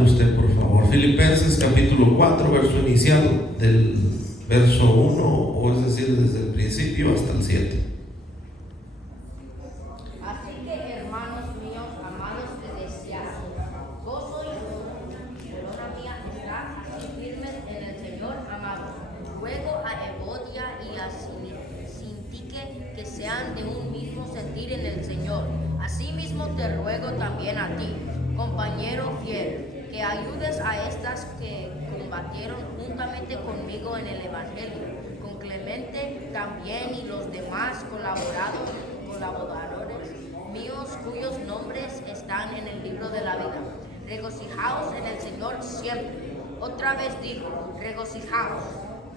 Léalo usted, por favor. Filipenses capítulo 4, verso inicial, del verso 1, o es decir, desde el principio hasta el 7. Así que, hermanos míos, amados de deseado, gozo y corona mía, están así firmes en el Señor, amados. Ruego a Evodia y a Sintique que sean de un mismo sentir en el Señor. Asimismo te ruego también a ti, compañero fiel, que ayudes a estas que combatieron juntamente conmigo en el Evangelio, con Clemente también y los demás colaboradores míos cuyos nombres están en el libro de la vida. Regocijaos en el Señor siempre. Otra vez digo, regocijaos.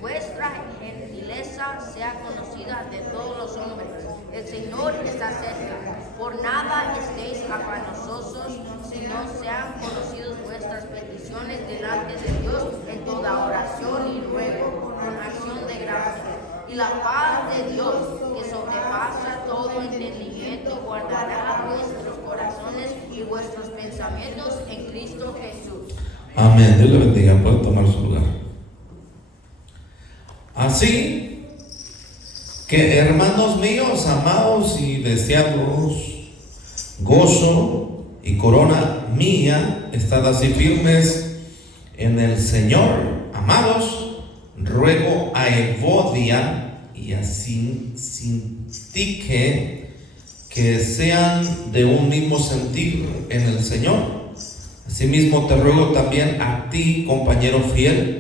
Vuestra gentileza sea conocida de todos los hombres. El Señor está cerca. Por nada estéis afanosos, sino sean conocidos vuestras peticiones delante de Dios en toda oración y ruego, con acción de gracias. Y la paz de Dios, que sobrepasa todo entendimiento, guardará vuestros corazones y vuestros pensamientos en Cristo Jesús. Amén. Dios le bendiga. Puede tomar su lugar. Así que, hermanos míos, amados y deseados, gozo y corona mía, estad así firmes en el Señor, amados. Ruego a Evodia y a Sintique que sean de un mismo sentir en el Señor. Asimismo te ruego también a ti, compañero fiel,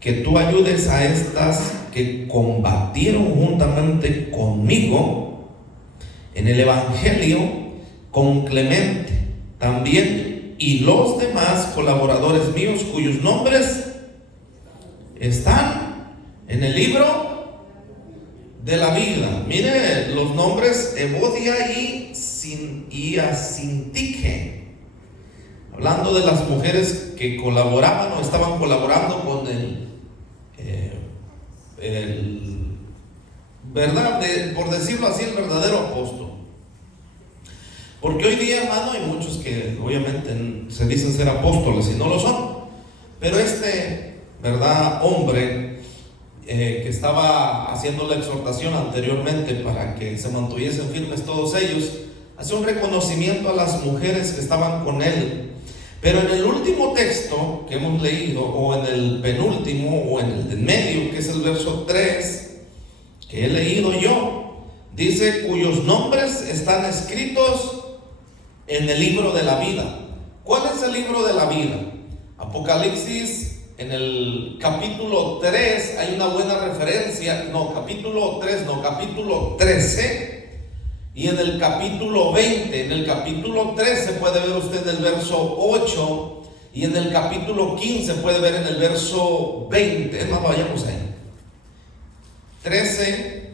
que tú ayudes a estas que combatieron juntamente conmigo en el Evangelio, con Clemente también y los demás colaboradores míos cuyos nombres están en el libro de la vida. Mire los nombres: Evodia y Sintique, hablando de las mujeres que colaboraban o estaban colaborando con ¿verdad? Por decirlo así, el verdadero apóstol. Porque hoy día, hermano, hay muchos que obviamente se dicen ser apóstoles y no lo son. Pero ¿verdad? Hombre que estaba haciendo la exhortación anteriormente para que se mantuviesen firmes todos ellos, hace un reconocimiento a las mujeres que estaban con él. Pero en el último texto que hemos leído, o en el penúltimo, o en el de medio, que es el verso 3, que he leído yo, dice: cuyos nombres están escritos en el libro de la vida. ¿Cuál es el libro de la vida? Apocalipsis, en el capítulo 3, hay una buena referencia, capítulo 13. Y en el capítulo 20, en el capítulo 13 puede ver usted el verso 8, y en el capítulo 15 puede ver en el verso 20. No vayamos ahí. 13,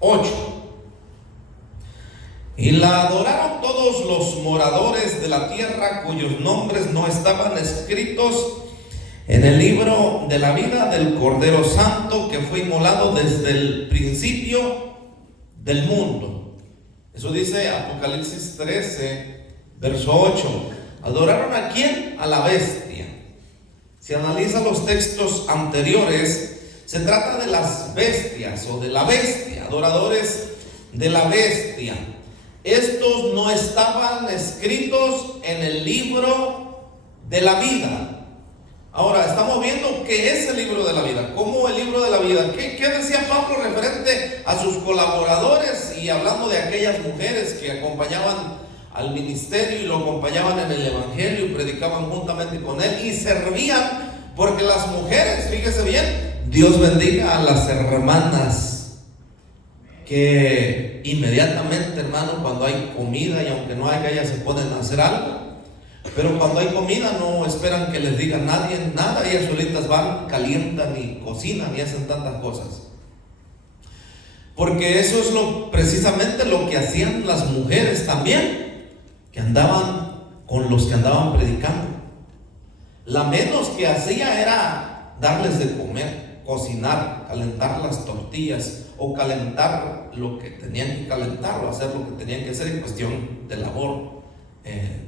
8. Y la adoraron todos los moradores de la tierra cuyos nombres no estaban escritos en el libro de la vida del Cordero Santo, que fue inmolado desde el principio del mundo. Eso dice Apocalipsis 13, verso 8. ¿Adoraron a quién? A la bestia. Si analiza los textos anteriores, se trata de las bestias o de la bestia, adoradores de la bestia. Estos no estaban escritos en el libro de la vida. Ahora, estamos viendo qué es el libro de la vida. ¿Cómo el libro de la vida? ¿Qué decía Pablo referente a sus colaboradores y hablando de aquellas mujeres que acompañaban al ministerio y lo acompañaban en el Evangelio y predicaban juntamente con él y servían? Porque las mujeres, fíjese bien, Dios bendiga a las hermanas que inmediatamente, hermano, cuando hay comida y aunque no haya, ellas se ponen a hacer algo. Pero cuando hay comida no esperan que les diga nadie nada, ellas solitas van, calientan y cocinan y hacen tantas cosas. Porque eso es precisamente lo que hacían las mujeres también, que andaban con los que andaban predicando. La menos que hacía era darles de comer, cocinar, calentar las tortillas o calentar lo que tenían que calentar o hacer lo que tenían que hacer en cuestión de labor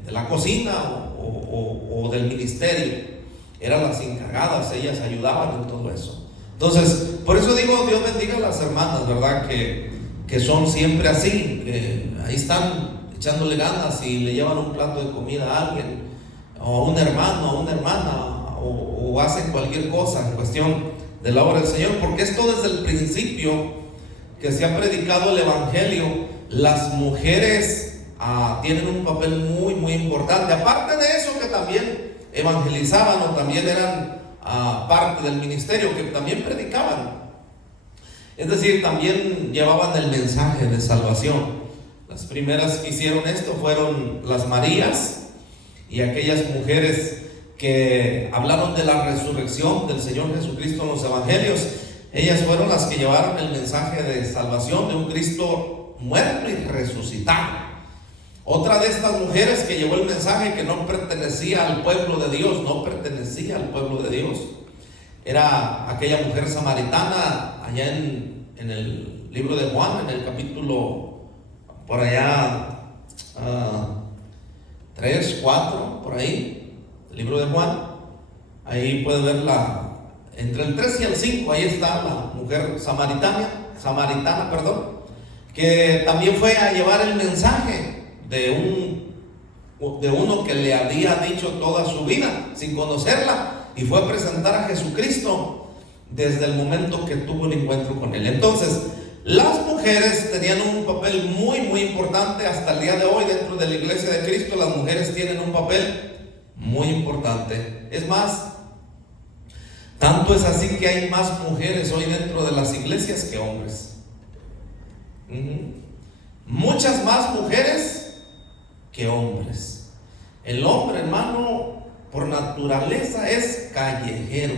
de la cocina o del ministerio. Eran las encargadas, ellas ayudaban en todo eso. Entonces, por eso digo, Dios bendiga a las hermanas, ¿verdad? Que son siempre así, que ahí están echándole ganas y le llevan un plato de comida a alguien, o a un hermano, a una hermana, o hacen cualquier cosa en cuestión de la obra del Señor, porque esto desde el principio que se ha predicado el Evangelio, las mujeres tienen un papel muy, muy importante. Aparte de eso, que también evangelizaban o también eran parte del ministerio, que también predicaban. Es decir, también llevaban el mensaje de salvación. Las primeras que hicieron esto fueron las Marías y aquellas mujeres que hablaron de la resurrección del Señor Jesucristo en los evangelios. Ellas fueron las que llevaron el mensaje de salvación de un Cristo muerto y resucitado. Otra de estas mujeres que llevó el mensaje, que no pertenecía al pueblo de Dios, era aquella mujer samaritana allá en el libro de Juan, en el capítulo por allá 3, 4, por ahí, el libro de Juan. Ahí puede verla entre el 3 y el 5, ahí está la mujer samaritana, que también fue a llevar el mensaje de uno que le había dicho toda su vida sin conocerla, y fue a presentar a Jesucristo desde el momento que tuvo el encuentro con él. Entonces, las mujeres tenían un papel muy, muy importante hasta el día de hoy dentro de la iglesia de Cristo. Las mujeres tienen un papel muy importante. Es más, tanto es así que hay más mujeres hoy dentro de las iglesias que hombres. Muchas más mujeres que hombres. El hombre, hermano, por naturaleza es callejero,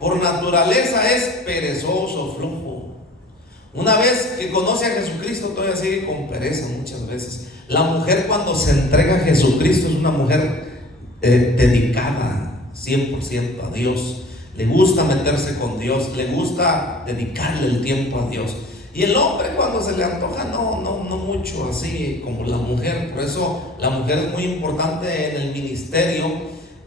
por naturaleza es perezoso, flojo. Una vez que conoce a Jesucristo, todavía sigue con pereza muchas veces. La mujer, cuando se entrega a Jesucristo, es una mujer dedicada 100% a Dios. Le gusta meterse con Dios, le gusta dedicarle el tiempo a Dios. Y el hombre, cuando se le antoja, no mucho así como la mujer. Por eso la mujer es muy importante en el ministerio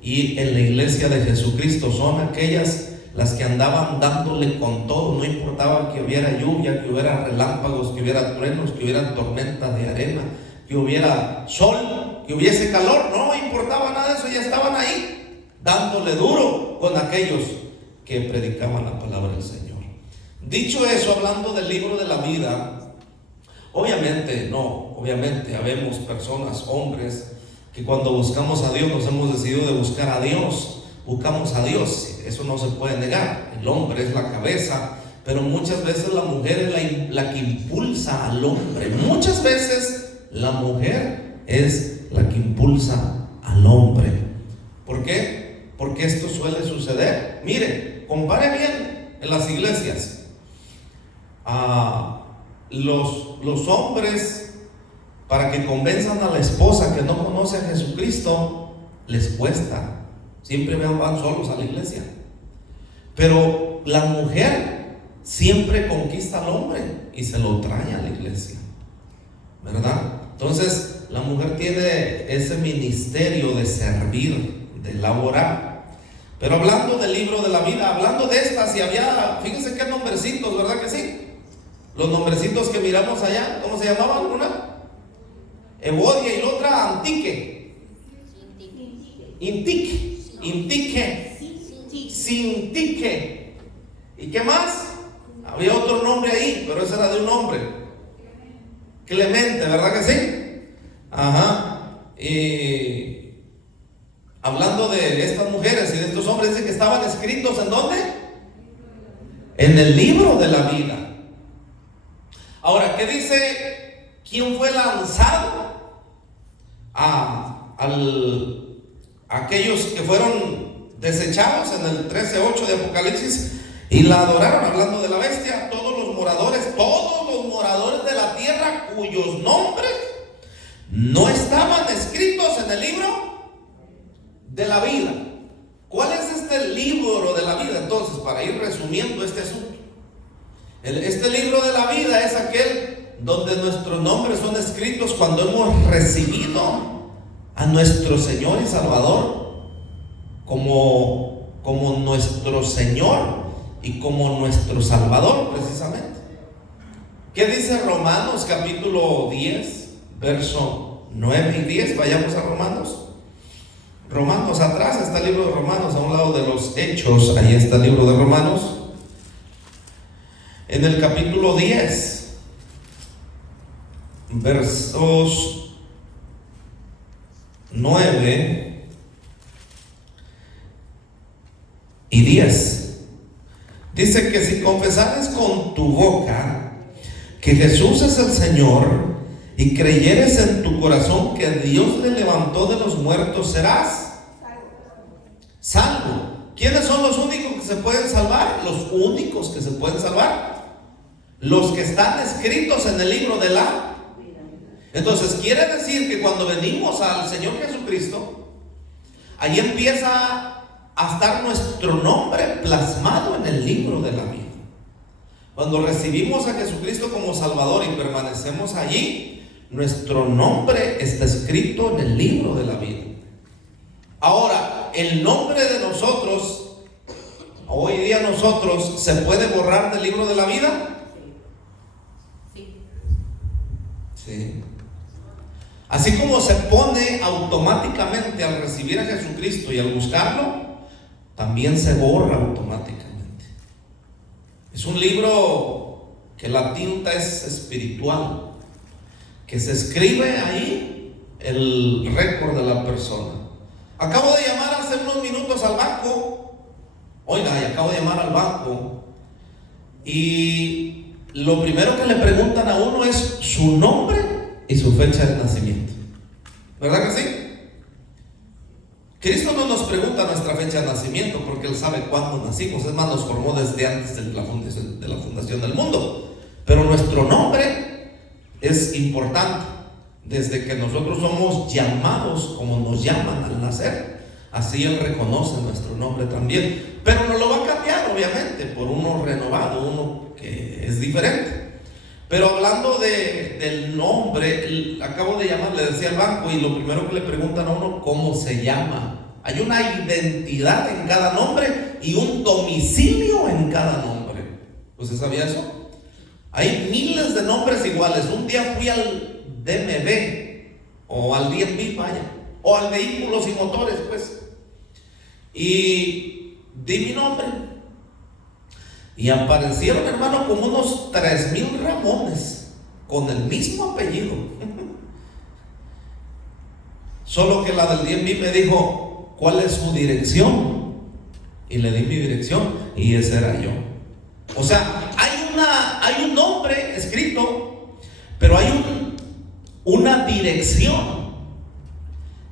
y en la iglesia de Jesucristo. Son aquellas las que andaban dándole con todo, no importaba que hubiera lluvia, que hubiera relámpagos, que hubiera truenos, que hubiera tormentas de arena, que hubiera sol, que hubiese calor, no importaba nada de eso. Ya estaban ahí dándole duro con aquellos que predicaban la palabra del Señor. Dicho eso, hablando del libro de la vida, obviamente habemos personas, hombres, que cuando buscamos a Dios nos hemos decidido de buscar a Dios, buscamos a Dios, eso no se puede negar. El hombre es la cabeza, pero muchas veces la mujer es la que impulsa al hombre. Muchas veces la mujer es la que impulsa al hombre. ¿Por qué? Porque esto suele suceder. Mire, compare bien en las iglesias. Los hombres, para que convenzan a la esposa que no conoce a Jesucristo, les cuesta. Siempre van solos a la iglesia. Pero la mujer siempre conquista al hombre y se lo trae a la iglesia, ¿verdad? Entonces la mujer tiene ese ministerio de servir, de laborar. Pero hablando del libro de la vida, hablando de estas, y había, fíjense qué nombrecitos, ¿verdad que sí? Los nombrecitos que miramos allá, ¿cómo se llamaban? Una Evodia y la otra Antique. Intique. Sintique. ¿Y qué más? Había otro nombre ahí, pero ese era de un hombre. Clemente, ¿verdad que sí? Ajá. Y hablando de estas mujeres y de estos hombres, dice que estaban escritos ¿en dónde? En el libro de la vida. Ahora, ¿qué dice? ¿Quién fue lanzado a aquellos que fueron desechados en el 13:8 de Apocalipsis y la adoraron? Hablando de la bestia, todos los moradores de la tierra cuyos nombres no estaban escritos en el libro de la vida. ¿Cuál es este libro de la vida? Entonces, para ir resumiendo este asunto, este libro de la vida es aquel donde nuestros nombres son escritos cuando hemos recibido a nuestro Señor y Salvador como nuestro Señor y como nuestro Salvador, precisamente. ¿Qué dice Romanos capítulo 10, verso 9 y 10? Vayamos a Romanos. Romanos, atrás está el libro de Romanos, a un lado de los Hechos, ahí está el libro de Romanos. En el capítulo 10, versos 9 y 10, dice que si confesares con tu boca que Jesús es el Señor y creyeres en tu corazón que Dios le levantó de los muertos, serás salvo. ¿Quiénes son los únicos que se pueden salvar? Los únicos que se pueden salvar, los que están escritos en el libro de la vida. Entonces quiere decir que cuando venimos al Señor Jesucristo, ahí empieza a estar nuestro nombre plasmado en el libro de la vida. Cuando recibimos a Jesucristo como Salvador y permanecemos allí, nuestro nombre está escrito en el libro de la vida. Ahora, el nombre de nosotros, hoy día nosotros, ¿se puede borrar del libro de la vida? Sí. Así como se pone automáticamente al recibir a Jesucristo y al buscarlo, también se borra automáticamente. Es un libro que la tinta es espiritual, que se escribe ahí el récord de la persona. Acabo de llamar hace unos minutos al banco. Oiga, y acabo de llamar al banco y lo primero que le preguntan a uno es su nombre y su fecha de nacimiento. ¿Verdad que sí? Cristo no nos pregunta nuestra fecha de nacimiento porque Él sabe cuándo nacimos. Es más, nos formó desde antes de la fundación del mundo. Pero nuestro nombre es importante. Desde que nosotros somos llamados como nos llaman al nacer, así Él reconoce nuestro nombre también. Pero no lo va a cambiar, obviamente, por uno renovado, uno que es diferente. Pero hablando del nombre, acabo de llamar, le decía al banco, y lo primero que le preguntan a uno, ¿cómo se llama? Hay una identidad en cada nombre y un domicilio en cada nombre. ¿Usted sabía eso? Hay miles de nombres iguales. Un día fui al DMV o al DMV, vaya, o al vehículos y motores, pues, y di mi nombre y aparecieron, hermano, como unos 3,000 Ramones con el mismo apellido. Solo que la del DMV me dijo, ¿cuál es su dirección? Y le di mi dirección y ese era yo. O sea, hay un nombre escrito, pero hay una dirección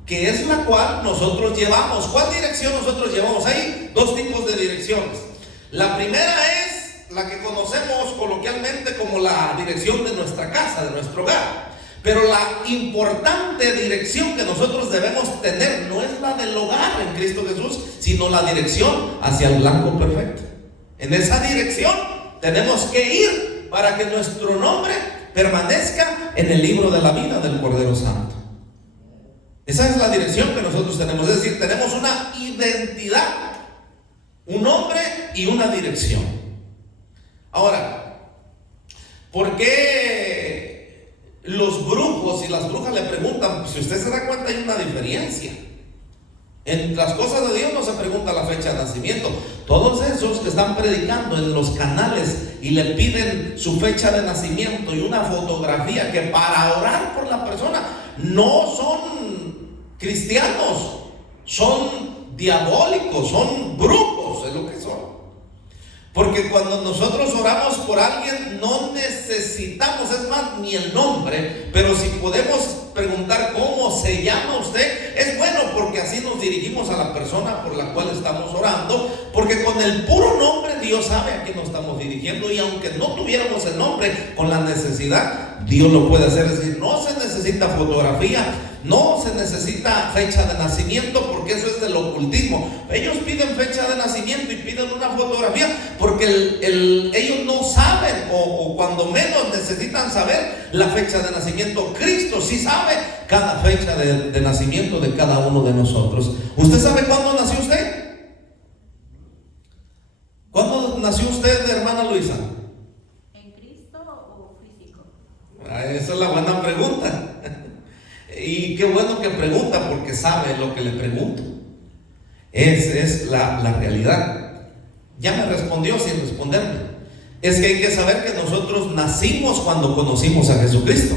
que es la cual nosotros llevamos. ¿Cuál dirección nosotros llevamos? Hay dos tipos de direcciones. La primera es la que conocemos coloquialmente como la dirección de nuestra casa, de nuestro hogar. Pero la importante dirección que nosotros debemos tener no es la del hogar en Cristo Jesús, sino la dirección hacia el blanco perfecto. En esa dirección tenemos que ir para que nuestro nombre permanezca en el libro de la vida del Cordero Santo. Esa es la dirección que nosotros tenemos, es decir, tenemos una identidad, un nombre y una dirección. Ahora, ¿por qué los brujos y las brujas le preguntan? Si usted se da cuenta, hay una diferencia. En las cosas de Dios no se pregunta la fecha de nacimiento. Todos esos que están predicando en los canales y le piden su fecha de nacimiento y una fotografía, que para orar por la persona, no son cristianos, son diabólicos, son brujos, es lo que son. Porque cuando nosotros oramos por alguien no necesitamos, es más, ni el nombre, pero si podemos preguntar cómo se llama usted, es bueno, porque así nos dirigimos a la persona por la cual estamos orando, porque con el puro nombre Dios sabe a quién nos estamos dirigiendo, y aunque no tuviéramos el nombre, con la necesidad Dios lo puede hacer. Es decir, no se necesita fotografía, no se necesita fecha de nacimiento, porque eso es del ocultismo. Ellos piden fecha de nacimiento y piden una fotografía porque ellos no saben o cuando menos necesitan saber la fecha de nacimiento. Cristo sí sabe cada fecha de nacimiento de cada uno de nosotros. ¿Usted sabe cuándo nació usted? ¿Cuándo nació usted, hermana Luisa? ¿En Cristo o físico? Esa es la buena pregunta. Y qué bueno que pregunta, porque sabe lo que le pregunto. Esa es la realidad. Ya me respondió sin responderme. Es que hay que saber que nosotros nacimos cuando conocimos a Jesucristo.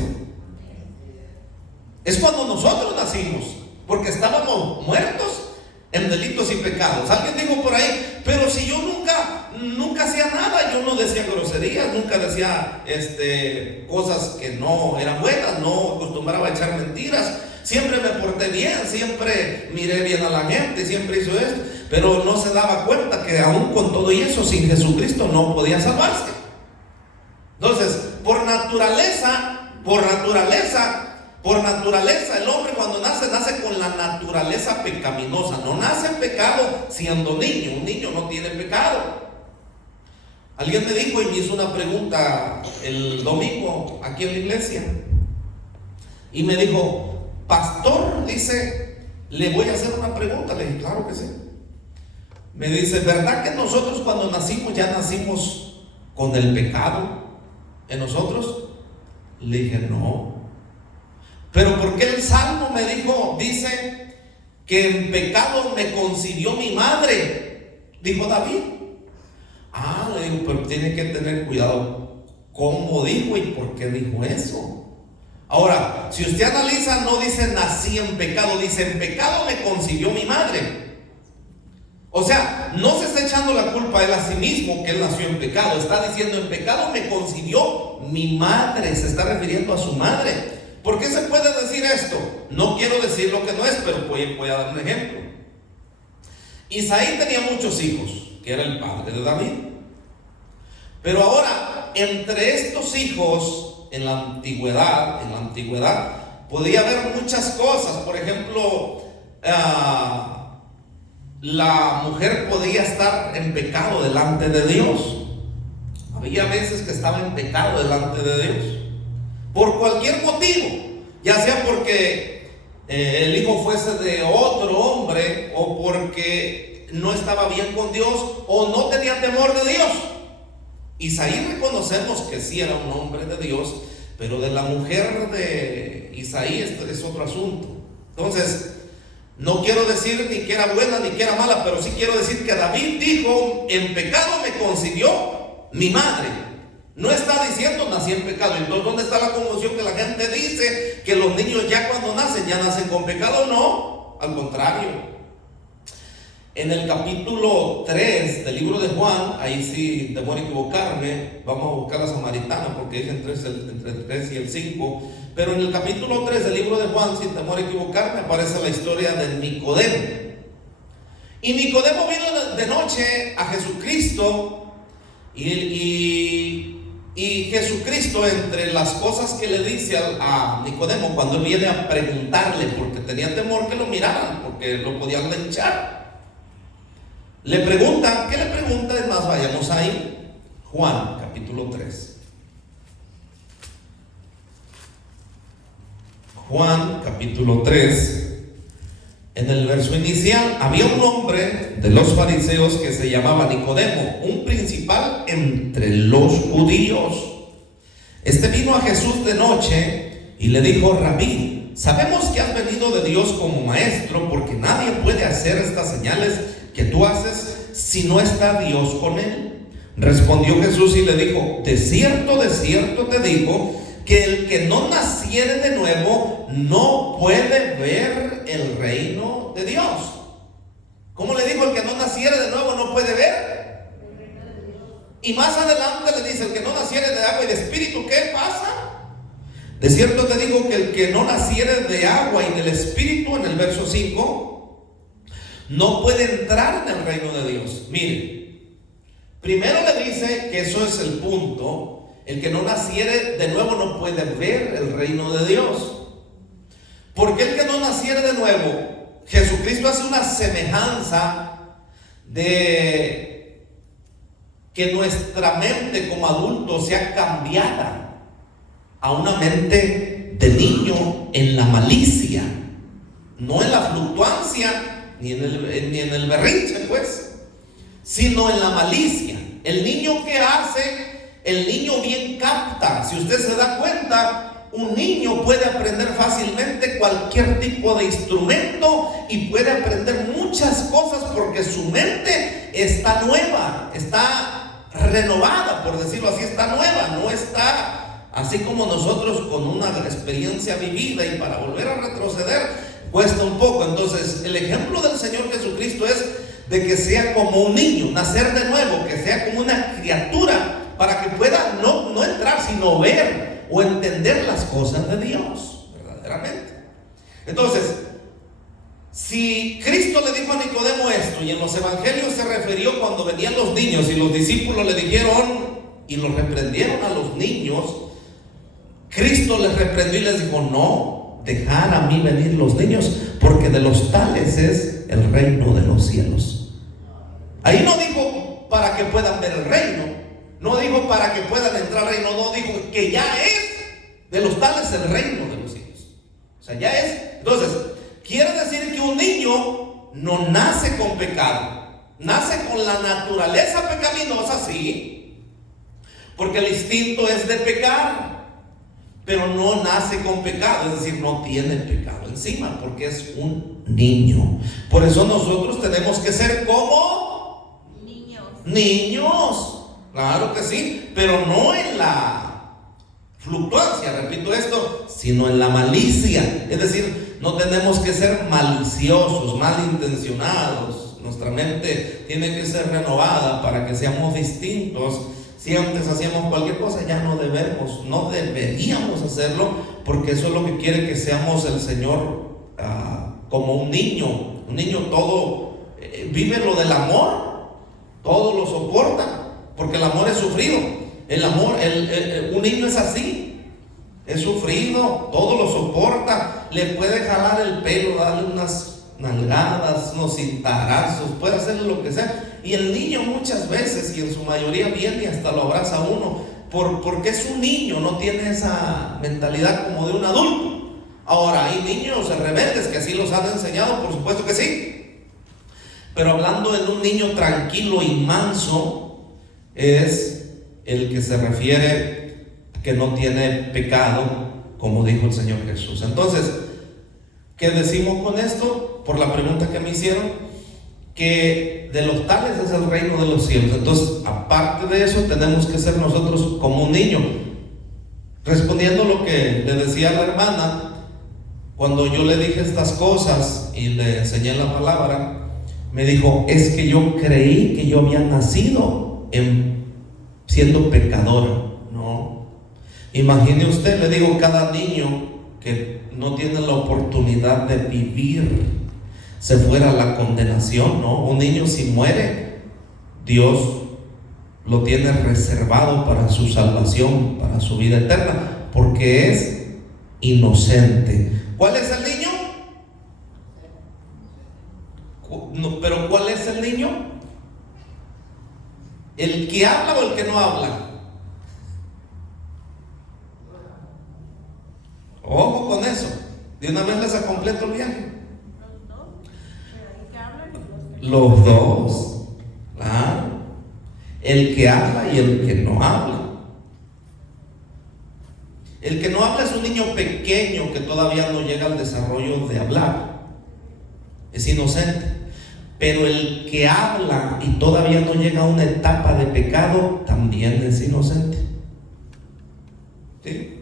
Es cuando nosotros nacimos, porque estábamos muertos en delitos y pecados. Alguien dijo por ahí, pero si yo nunca hacía nada, yo no decía groserías, nunca decía cosas que no eran buenas, no acostumbraba a echar mentiras, siempre me porté bien, siempre miré bien a la gente, siempre hizo esto, pero no se daba cuenta que aún con todo y eso, sin Jesucristo no podía salvarse. Entonces, por naturaleza, el hombre cuando nace con la naturaleza pecaminosa. No nace en pecado siendo niño. Un niño no tiene pecado. Alguien me dijo y me hizo una pregunta el domingo aquí en la iglesia. Y me dijo, pastor, dice, le voy a hacer una pregunta. Le dije, claro que sí. Me dice, ¿verdad que nosotros cuando nacimos ya nacimos con el pecado en nosotros? Le dije, no. Pero ¿por qué el Salmo me dice que en pecado me concibió mi madre? Dijo David. Le digo, pero tiene que tener cuidado cómo dijo y por qué dijo eso. Ahora, si usted analiza, no dice nací en pecado, dice en pecado me concibió mi madre. O sea, no se está echando la culpa a él a sí mismo que él nació en pecado. Está diciendo en pecado me concibió mi madre. Se está refiriendo a su madre. ¿Por qué se puede decir esto? No quiero decir lo que no es, pero voy a dar un ejemplo. Isaí tenía muchos hijos, que era el padre de David. Pero ahora, entre estos hijos, en la antigüedad, podía haber muchas cosas. Por ejemplo, la mujer podía estar en pecado delante de Dios. Había veces que estaba en pecado delante de Dios. Por cualquier motivo, ya sea porque el hijo fuese de otro hombre, o porque no estaba bien con Dios, o no tenía temor de Dios. Isaí reconocemos que sí era un hombre de Dios, pero de la mujer de Isaí es otro asunto. Entonces, no quiero decir ni que era buena ni que era mala, pero sí quiero decir que David dijo, en pecado me concibió mi madre. No está diciendo nací en pecado. Entonces, ¿dónde está la conmoción que la gente dice que los niños ya cuando nacen ya nacen con pecado? No, al contrario. En el capítulo 3 del libro de Juan, ahí sí temor a equivocarme, vamos a buscar la samaritana porque dice entre el 3 y el 5, pero en el capítulo 3 del libro de Juan, sin temor a equivocarme, aparece la historia de Nicodemo. Y Nicodemo vino de noche a Jesucristo y Jesucristo, entre las cosas que le dice a Nicodemo cuando él viene a preguntarle, porque tenía temor que lo miraran, porque lo podían linchar, le pregunta, ¿qué le pregunta? Es más, vayamos ahí, Juan capítulo 3. Juan capítulo 3. En el verso inicial, había un hombre de los fariseos que se llamaba Nicodemo, un principal entre los judíos. Este vino a Jesús de noche y le dijo, Rabí, sabemos que has venido de Dios como maestro, porque nadie puede hacer estas señales que tú haces si no está Dios con él. Respondió Jesús y le dijo, de cierto te digo, que el que no naciere de nuevo no puede ver el reino de Dios. ¿Cómo le dijo? El que no naciere de nuevo no puede ver. Y más adelante le dice, el que no naciere de agua y de espíritu, ¿qué pasa? De cierto te digo que el que no naciere de agua y del espíritu, en el verso 5, no puede entrar en el reino de Dios. Mire, primero le dice que eso es el punto. El que no naciere de nuevo no puede ver el reino de Dios. ¿Por qué el que no naciere de nuevo? Jesucristo hace una semejanza de que nuestra mente como adultos sea cambiada a una mente de niño en la malicia, no en la fluctuancia ni en el berrinche, pues, sino en la malicia. El niño que hace, el niño bien capta. Si usted se da cuenta, un niño puede aprender fácilmente cualquier tipo de instrumento y puede aprender muchas cosas porque su mente está nueva, está renovada, por decirlo así, está nueva, no está así como nosotros con una experiencia vivida, y para volver a retroceder cuesta un poco. Entonces, el ejemplo del Señor Jesucristo es de que sea como un niño, nacer de nuevo, que sea como una criatura, para que pueda no entrar, sino ver o entender las cosas de Dios verdaderamente. Entonces, si Cristo le dijo a Nicodemo esto, y en los evangelios se refirió cuando venían los niños y los discípulos le dijeron y los reprendieron a los niños, Cristo les reprendió y les dijo: no, dejar a mí venir los niños, porque de los tales es el reino de los cielos. Ahí no dijo para que puedan ver el reino, no dijo para que puedan entrar al reino, no, dijo que ya es de los tales el reino de los cielos. O sea, ya es. Entonces, quiere decir que un niño no nace con pecado, nace con la naturaleza pecaminosa, sí, porque el instinto es de pecar, pero no nace con pecado, es decir, no tiene pecado encima, porque es un niño. Por eso nosotros tenemos que ser como niños. Claro que sí, pero no en la fluctuancia, repito esto, sino en la malicia. Es decir, no tenemos que ser maliciosos, malintencionados. Nuestra mente tiene que ser renovada para que seamos distintos. Si antes hacíamos cualquier cosa, ya no deberíamos hacerlo, porque eso es lo que quiere que seamos el Señor, como un niño. Un niño todo vive lo del amor, todo lo soporta. Porque el amor es sufrido. El amor, un niño es así, es sufrido, todo lo soporta. Le puede jalar el pelo, darle unas nalgadas, unos cintarazos, puede hacerle lo que sea. Y el niño muchas veces, y en su mayoría, viene y hasta lo abraza a uno, porque es un niño, no tiene esa mentalidad como de un adulto. Ahora, hay niños rebeldes que así los han enseñado, por supuesto que sí. Pero hablando de un niño tranquilo y manso, es el que se refiere que no tiene pecado, como dijo el Señor Jesús. Entonces, ¿qué decimos con esto? Por la pregunta que me hicieron, que de los tales es el reino de los cielos. Entonces, aparte de eso, tenemos que ser nosotros como un niño. Respondiendo lo que le decía a la hermana, cuando yo le dije estas cosas y le enseñé la palabra, me dijo: es que yo creí que yo había nacido siendo pecadora. No, imagine usted, le digo, cada niño que no tiene la oportunidad de vivir se fuera a la condenación, ¿no? Un niño, si muere, Dios lo tiene reservado para su salvación, para su vida eterna, porque es inocente. ¿Cuál es el niño? No, pero ¿cuál es el niño? ¿El que habla o el que no habla? Ojo con eso. De una vez les completo el viaje. Los dos, claro. El que habla y el que no habla. El que no habla es un niño pequeño que todavía no llega al desarrollo de hablar. Es inocente. Pero el que habla y todavía no llega a una etapa de pecado, también es inocente. ¿Sí?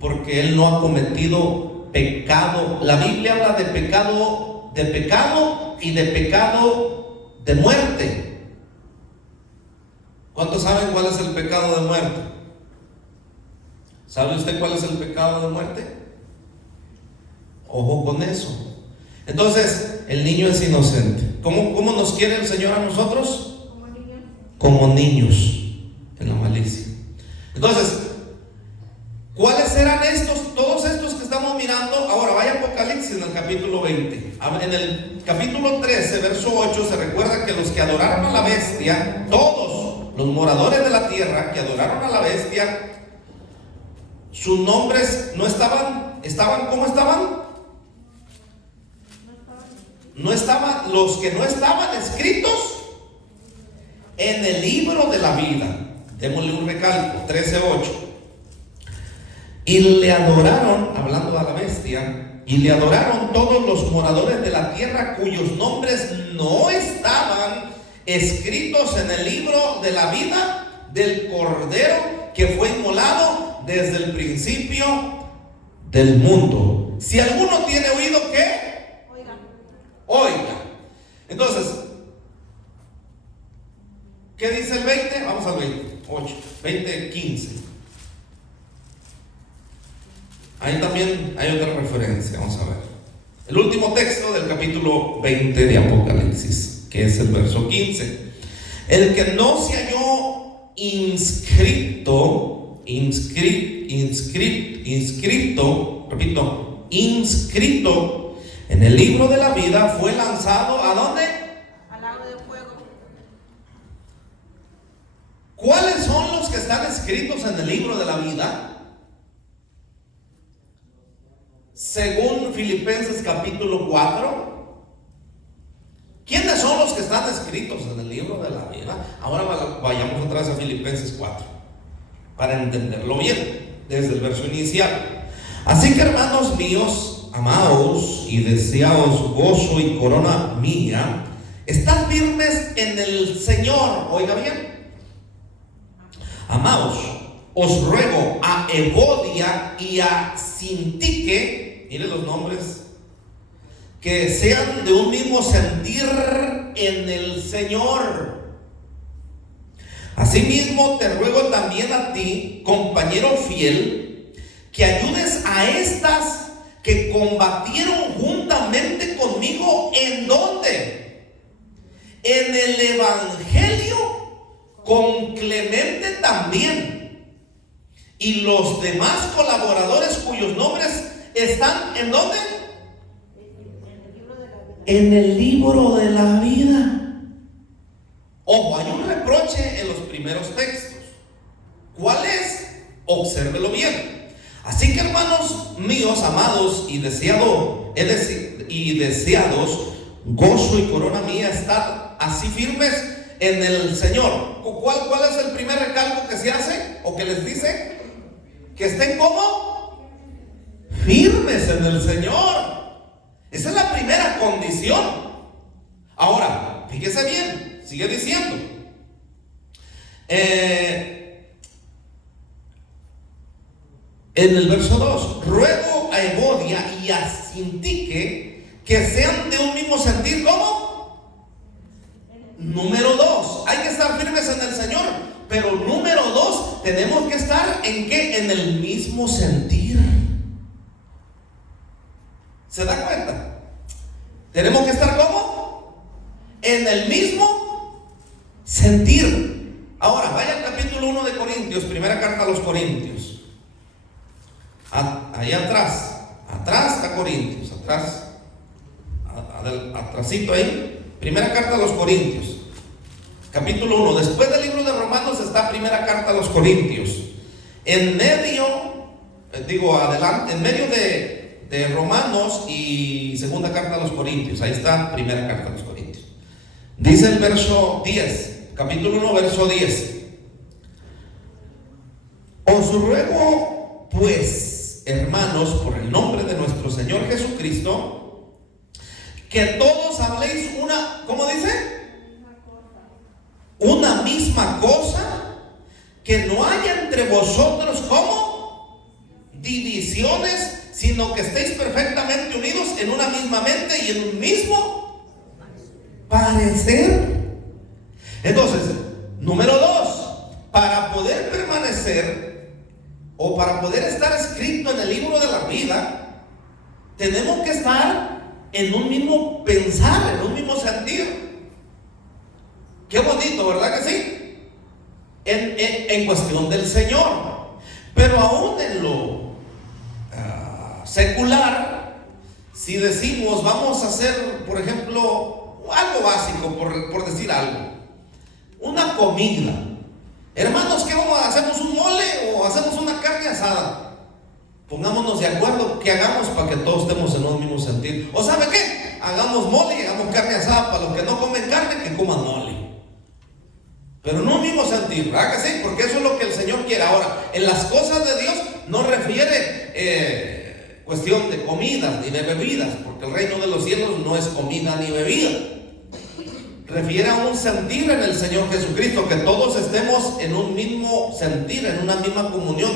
Porque él no ha cometido pecado. La Biblia habla de pecado y de pecado de muerte. ¿Cuántos saben cuál es el pecado de muerte? ¿Sabe usted cuál es el pecado de muerte? Ojo con eso. Entonces, el niño es inocente. ¿Cómo nos quiere el Señor a nosotros? Como niños en la malicia. Entonces, ¿cuáles serán todos estos que estamos mirando? Ahora vaya a Apocalipsis en el capítulo 20. En el capítulo 13, verso 8, se recuerda que los que adoraron a la bestia, todos, los moradores de la tierra que adoraron a la bestia, sus nombres no estaban, ¿cómo estaban? No estaban, los que no estaban escritos en el libro de la vida. Démosle un recalco, 13:8. Y le adoraron, hablando a la bestia, y le adoraron todos los moradores de la tierra cuyos nombres no estaban escritos en el libro de la vida del Cordero que fue inmolado desde el principio del mundo. Si alguno tiene oído, ¿qué? Oiga. Entonces, ¿qué dice el 20? Vamos al 20:15. Ahí también hay otra referencia, vamos a ver. El último texto del capítulo 20 de Apocalipsis, que es el verso 15. El que no se halló inscrito en el libro de la vida fue lanzado ¿a dónde? Al lago de fuego. ¿Cuáles son los que están escritos en el libro de la vida? Según Filipenses capítulo 4, ¿quiénes son los que están escritos en el libro de la vida? Ahora vayamos otra vez a Filipenses 4 para entenderlo bien desde el verso inicial. Así que, hermanos míos, amados y deseados gozo y corona mía, estad firmes en el Señor. Oiga bien, amados, os ruego a Evodia y a Sintique, miren los nombres, que sean de un mismo sentir en el Señor. Asimismo te ruego también a ti, compañero fiel, que ayudes a estas que combatieron juntamente conmigo. ¿En dónde? En el Evangelio, con Clemente también, y los demás colaboradores cuyos nombres están ¿en dónde? En el libro de la vida. Ojo, hay un reproche en los primeros textos. ¿Cuál es? Obsérvelo bien. Así que, hermanos míos, amados y deseados, gozo y corona mía, estad así firmes en el Señor. ¿Cuál es el primer recalco que se hace o que les dice? Que estén como firmes en el Señor. Esa es la primera condición. Ahora, fíjese bien, sigue diciendo. En el verso 2, ruego a Evodia y a Sintique que sean de un mismo sentir. ¿Cómo? Número 2, hay que estar firmes en el Señor. Pero número 2, tenemos que estar ¿en qué? En el mismo sentir. ¿Se da cuenta? Tenemos que estar ¿cómo? En el mismo sentir. Ahora, vaya al capítulo 1 de Corintios, primera carta a los Corintios. Ahí atrás está Corintios, atrásito ahí, primera carta a los Corintios, capítulo 1. Después del libro de Romanos está primera carta a los Corintios. En medio, adelante, en medio de Romanos y segunda carta a los Corintios, ahí está primera carta a los Corintios. Dice el verso 10, capítulo 1, verso 10. Os ruego, pues, hermanos, por el nombre de nuestro Señor Jesucristo, que todos habléis una, ¿cómo dice? Una misma cosa, que no haya entre vosotros ¿cómo? Divisiones, sino que estéis perfectamente unidos en una misma mente y en un mismo parecer. Entonces, número 2, para poder permanecer o para poder estar escrito en el libro de la vida, tenemos que estar en un mismo pensar, en un mismo sentir. Qué bonito, ¿verdad que sí? En cuestión del Señor. Pero aún en lo secular, si decimos vamos a hacer, por ejemplo, algo básico, por decir algo, una comida, Hermanos, ¿qué vamos a hacer? ¿Hacemos un mole o hacemos una carne asada? Pongámonos de acuerdo, ¿qué hagamos para que todos estemos en un mismo sentir? ¿O sabe qué? Hagamos mole y hagamos carne asada. Para los que no comen carne, que coman mole. Pero no un mismo sentir, ¿verdad que sí? Porque eso es lo que el Señor quiere. Ahora, en las cosas de Dios no refiere cuestión de comidas ni de bebidas, porque el reino de los cielos no es comida ni bebida. Refiere a un sentir en el Señor Jesucristo, que todos estemos en un mismo sentir, en una misma comunión.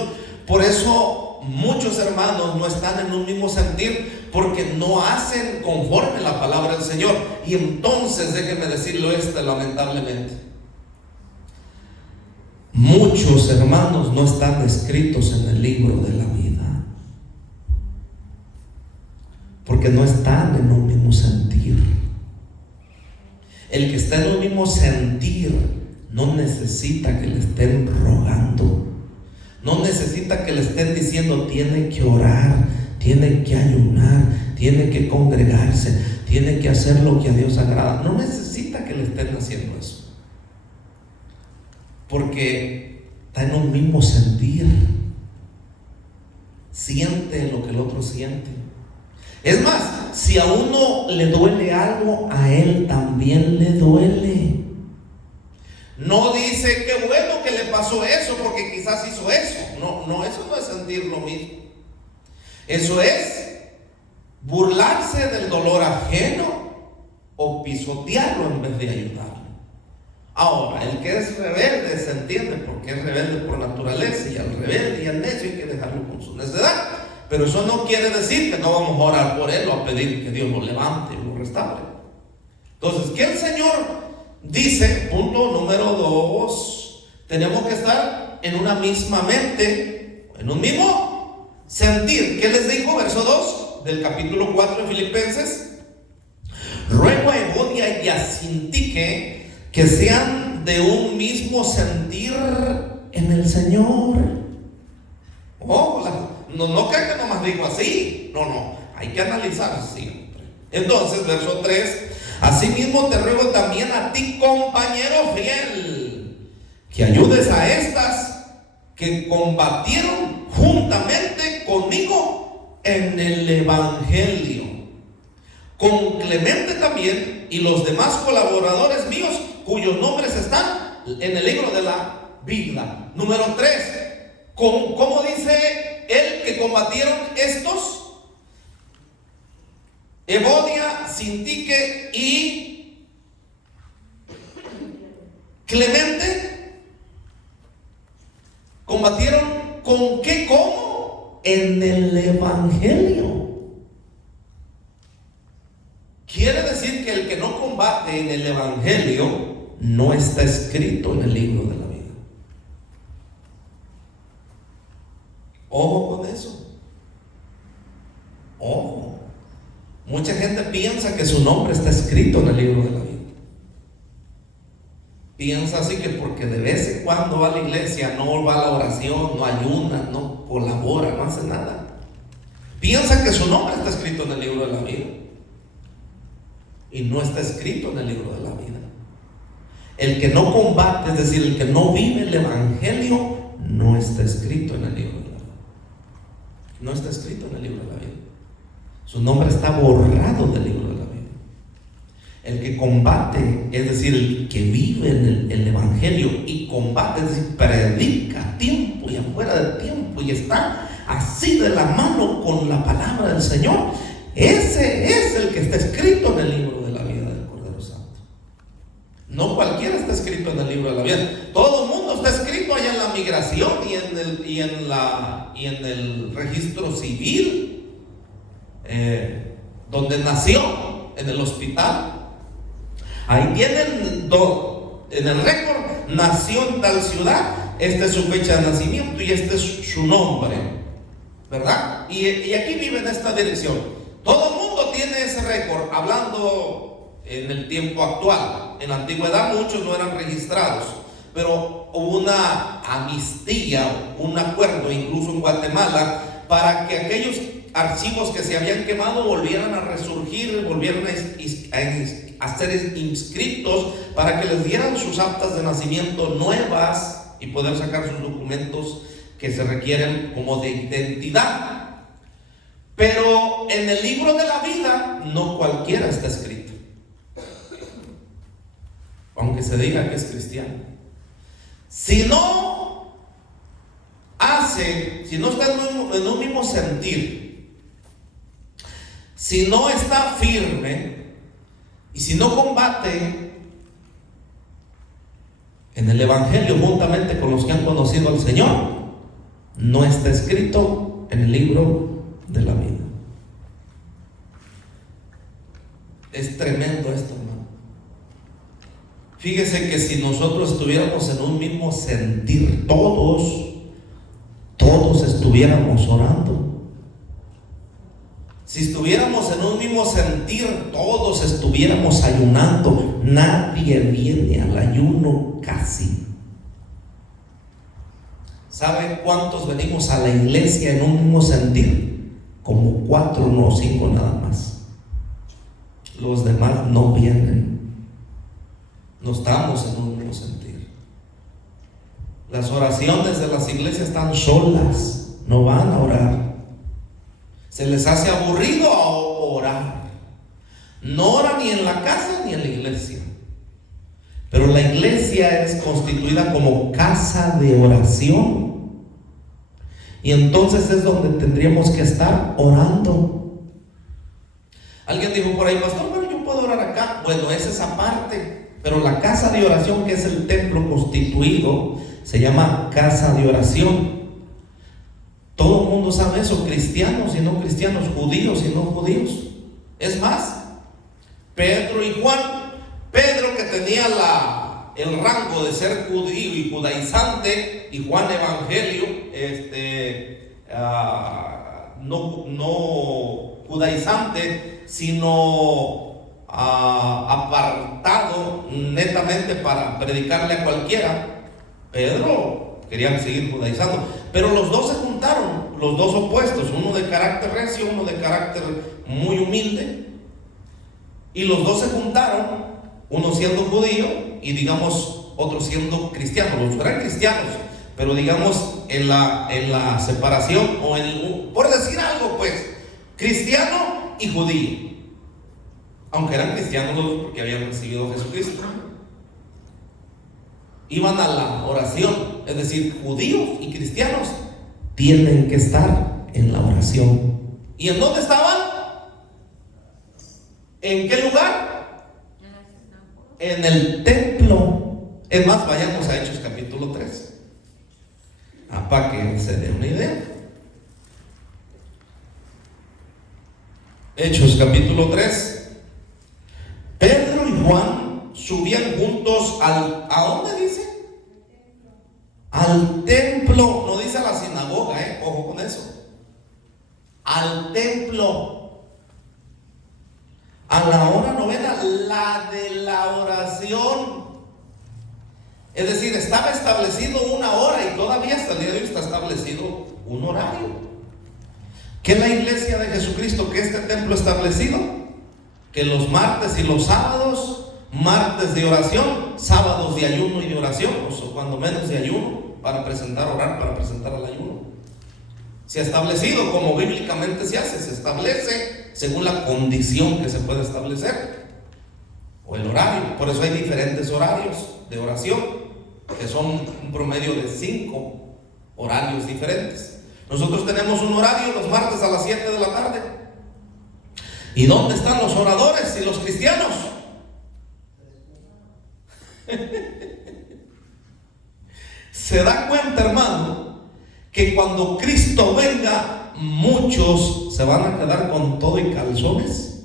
Por eso muchos hermanos no están en un mismo sentir, porque no hacen conforme la palabra del Señor. Y entonces, déjenme decirlo lamentablemente, muchos hermanos no están escritos en el libro de la vida, porque no están en un mismo sentir. El que está en un mismo sentir no necesita que le estén rogando, no necesita que le estén diciendo tiene que orar, tiene que ayunar, tiene que congregarse, tiene que hacer lo que a Dios agrada. No necesita que le estén haciendo eso, porque está en un mismo sentir, siente lo que el otro siente. Es más, si a uno le duele algo, a él también le duele. No dice qué bueno que le pasó eso porque quizás hizo eso. No, eso no es sentir lo mismo. Eso es burlarse del dolor ajeno o pisotearlo en vez de ayudarlo. Ahora, el que es rebelde se entiende porque es rebelde por naturaleza, y al rebelde y al necio hay que dejarlo con su necedad. Pero eso no quiere decir que no vamos a orar por él o a pedir que Dios lo levante o lo restaure. Entonces, ¿qué el Señor dice? Punto número 2. Tenemos que estar en una misma mente, en un mismo sentir. ¿Qué les dijo? Verso 2 del capítulo 4 de Filipenses. Ruego a Evodia y a Sintique que sean de un mismo sentir en el Señor. No crean que nomás digo así. No, hay que analizar siempre. Entonces, verso 3. Asimismo te ruego también a ti, compañero fiel, que ayudes a estas que combatieron juntamente conmigo en el Evangelio, con Clemente también y los demás colaboradores míos, cuyos nombres están en el libro de la vida. Número 3. ¿Cómo dice él que combatieron estos? Evodia, Sintique y Clemente. ¿Combatieron con qué? ¿Cómo? En el Evangelio. Quiere decir que el que no combate en el Evangelio no está escrito en el libro de la vida. Ojo con eso. Ojo. Mucha gente piensa que su nombre está escrito en el libro de la vida. Piensa así que porque de vez en cuando va a la iglesia, no va a la oración, no ayuna, no colabora, no hace nada. Piensa que su nombre está escrito en el libro de la vida. Y no está escrito en el libro de la vida. El que no combate, es decir, el que no vive el Evangelio, no está escrito en el libro de la vida. No está escrito en el libro de la vida. Su nombre está borrado del libro de la vida. El que combate, es decir, el que vive en el Evangelio y combate, es decir, predica a tiempo y afuera de tiempo y está así de la mano con la palabra del Señor, ese es el que está escrito en el libro de la vida del Cordero Santo. No cualquiera está escrito en el libro de la vida. Todo el mundo está escrito allá en la migración y en el registro civil, donde nació, en el hospital. Ahí tienen en el récord, nació en tal ciudad, esta es su fecha de nacimiento y este es su nombre, ¿verdad? Y aquí vive en esta dirección. Todo el mundo tiene ese récord, hablando en el tiempo actual. En la antigüedad muchos no eran registrados, pero hubo una amnistía, un acuerdo incluso en Guatemala, para que aquellos archivos que se habían quemado volvieran a resurgir, volvieran a ser inscritos, para que les dieran sus actas de nacimiento nuevas y poder sacar sus documentos que se requieren como de identidad. Pero en el libro de la vida no cualquiera está escrito, aunque se diga que es cristiano. Si no está en un mismo sentir, si no está firme y si no combate en el Evangelio juntamente con los que han conocido al Señor, no está escrito en el libro de la vida. Es tremendo esto, hermano. Fíjese que si nosotros estuviéramos en un mismo sentir, todos estuviéramos orando. Si estuviéramos en un mismo sentir, todos estuviéramos ayunando. Nadie viene al ayuno casi. ¿Sabe cuántos venimos a la iglesia en un mismo sentir? Como 4, no 5 nada más. Los demás no vienen. No estamos en un mismo sentir. Las oraciones de las iglesias están solas, no van a orar. Se les hace aburrido orar. No oran ni en la casa ni en la iglesia. Pero la iglesia es constituida como casa de oración. Y entonces es donde tendríamos que estar orando. Alguien dijo por ahí, pastor, pero yo puedo orar acá. Bueno, es esa parte. Pero la casa de oración, que es el templo constituido, se llama casa de oración. Todo el mundo sabe eso, cristianos y no cristianos, judíos y no judíos. Es más, Pedro y Juan, Pedro que tenía el rango de ser judío y judaizante, y Juan evangelio, no judaizante, sino apartado netamente para predicarle a cualquiera. Pedro quería seguir judaizando, pero los dos se juntaron, los dos opuestos, uno de carácter recio, uno de carácter muy humilde, y los dos se juntaron, uno siendo judío y digamos otro siendo cristiano. Los dos eran cristianos, pero digamos en la separación, o por decir algo, pues, cristiano y judío, aunque eran cristianos los dos porque habían recibido a Jesucristo. Iban a la oración, es decir, judíos y cristianos tienen que estar en la oración. ¿Y en dónde estaban? ¿En qué lugar? En el templo. Es más, vayamos a Hechos capítulo 3, para que se dé una idea. Hechos capítulo 3. Pedro y Juan subían juntos ¿a dónde dice? Al templo, no dice a la sinagoga, ojo con eso. Al templo, a la hora novena, la de la oración. Es decir, estaba establecido una hora, y todavía hasta el día de hoy está establecido un horario. ¿Qué es la iglesia de Jesucristo? ¿Qué es este templo establecido? Que los martes y los sábados, martes de oración, sábados de ayuno y de oración, o cuando menos de ayuno, para orar, para presentar el ayuno. Se ha establecido como bíblicamente se hace, se establece según la condición que se puede establecer, o el horario. Por eso hay diferentes horarios de oración, que son un promedio de 5 horarios diferentes. Nosotros tenemos un horario los martes a las 7 de la tarde. ¿Y dónde están los oradores y los cristianos? Se da cuenta, hermano, que cuando Cristo venga, muchos se van a quedar con todo y calzones.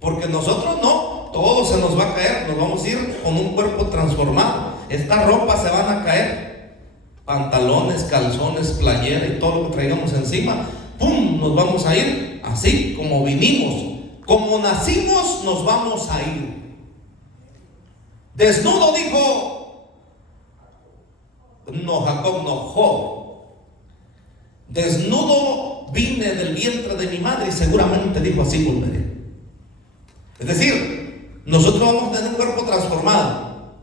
Porque nosotros no, todo se nos va a caer, nos vamos a ir con un cuerpo transformado. Estas ropas se van a caer, pantalones, calzones, playera y todo lo que traigamos encima, ¡pum!, nos vamos a ir así como vinimos, como nacimos, nos vamos a ir. Desnudo, dijo Jacob, Job. Desnudo vine del vientre de mi madre, y seguramente dijo, así volveré. Es decir, nosotros vamos a tener un cuerpo transformado.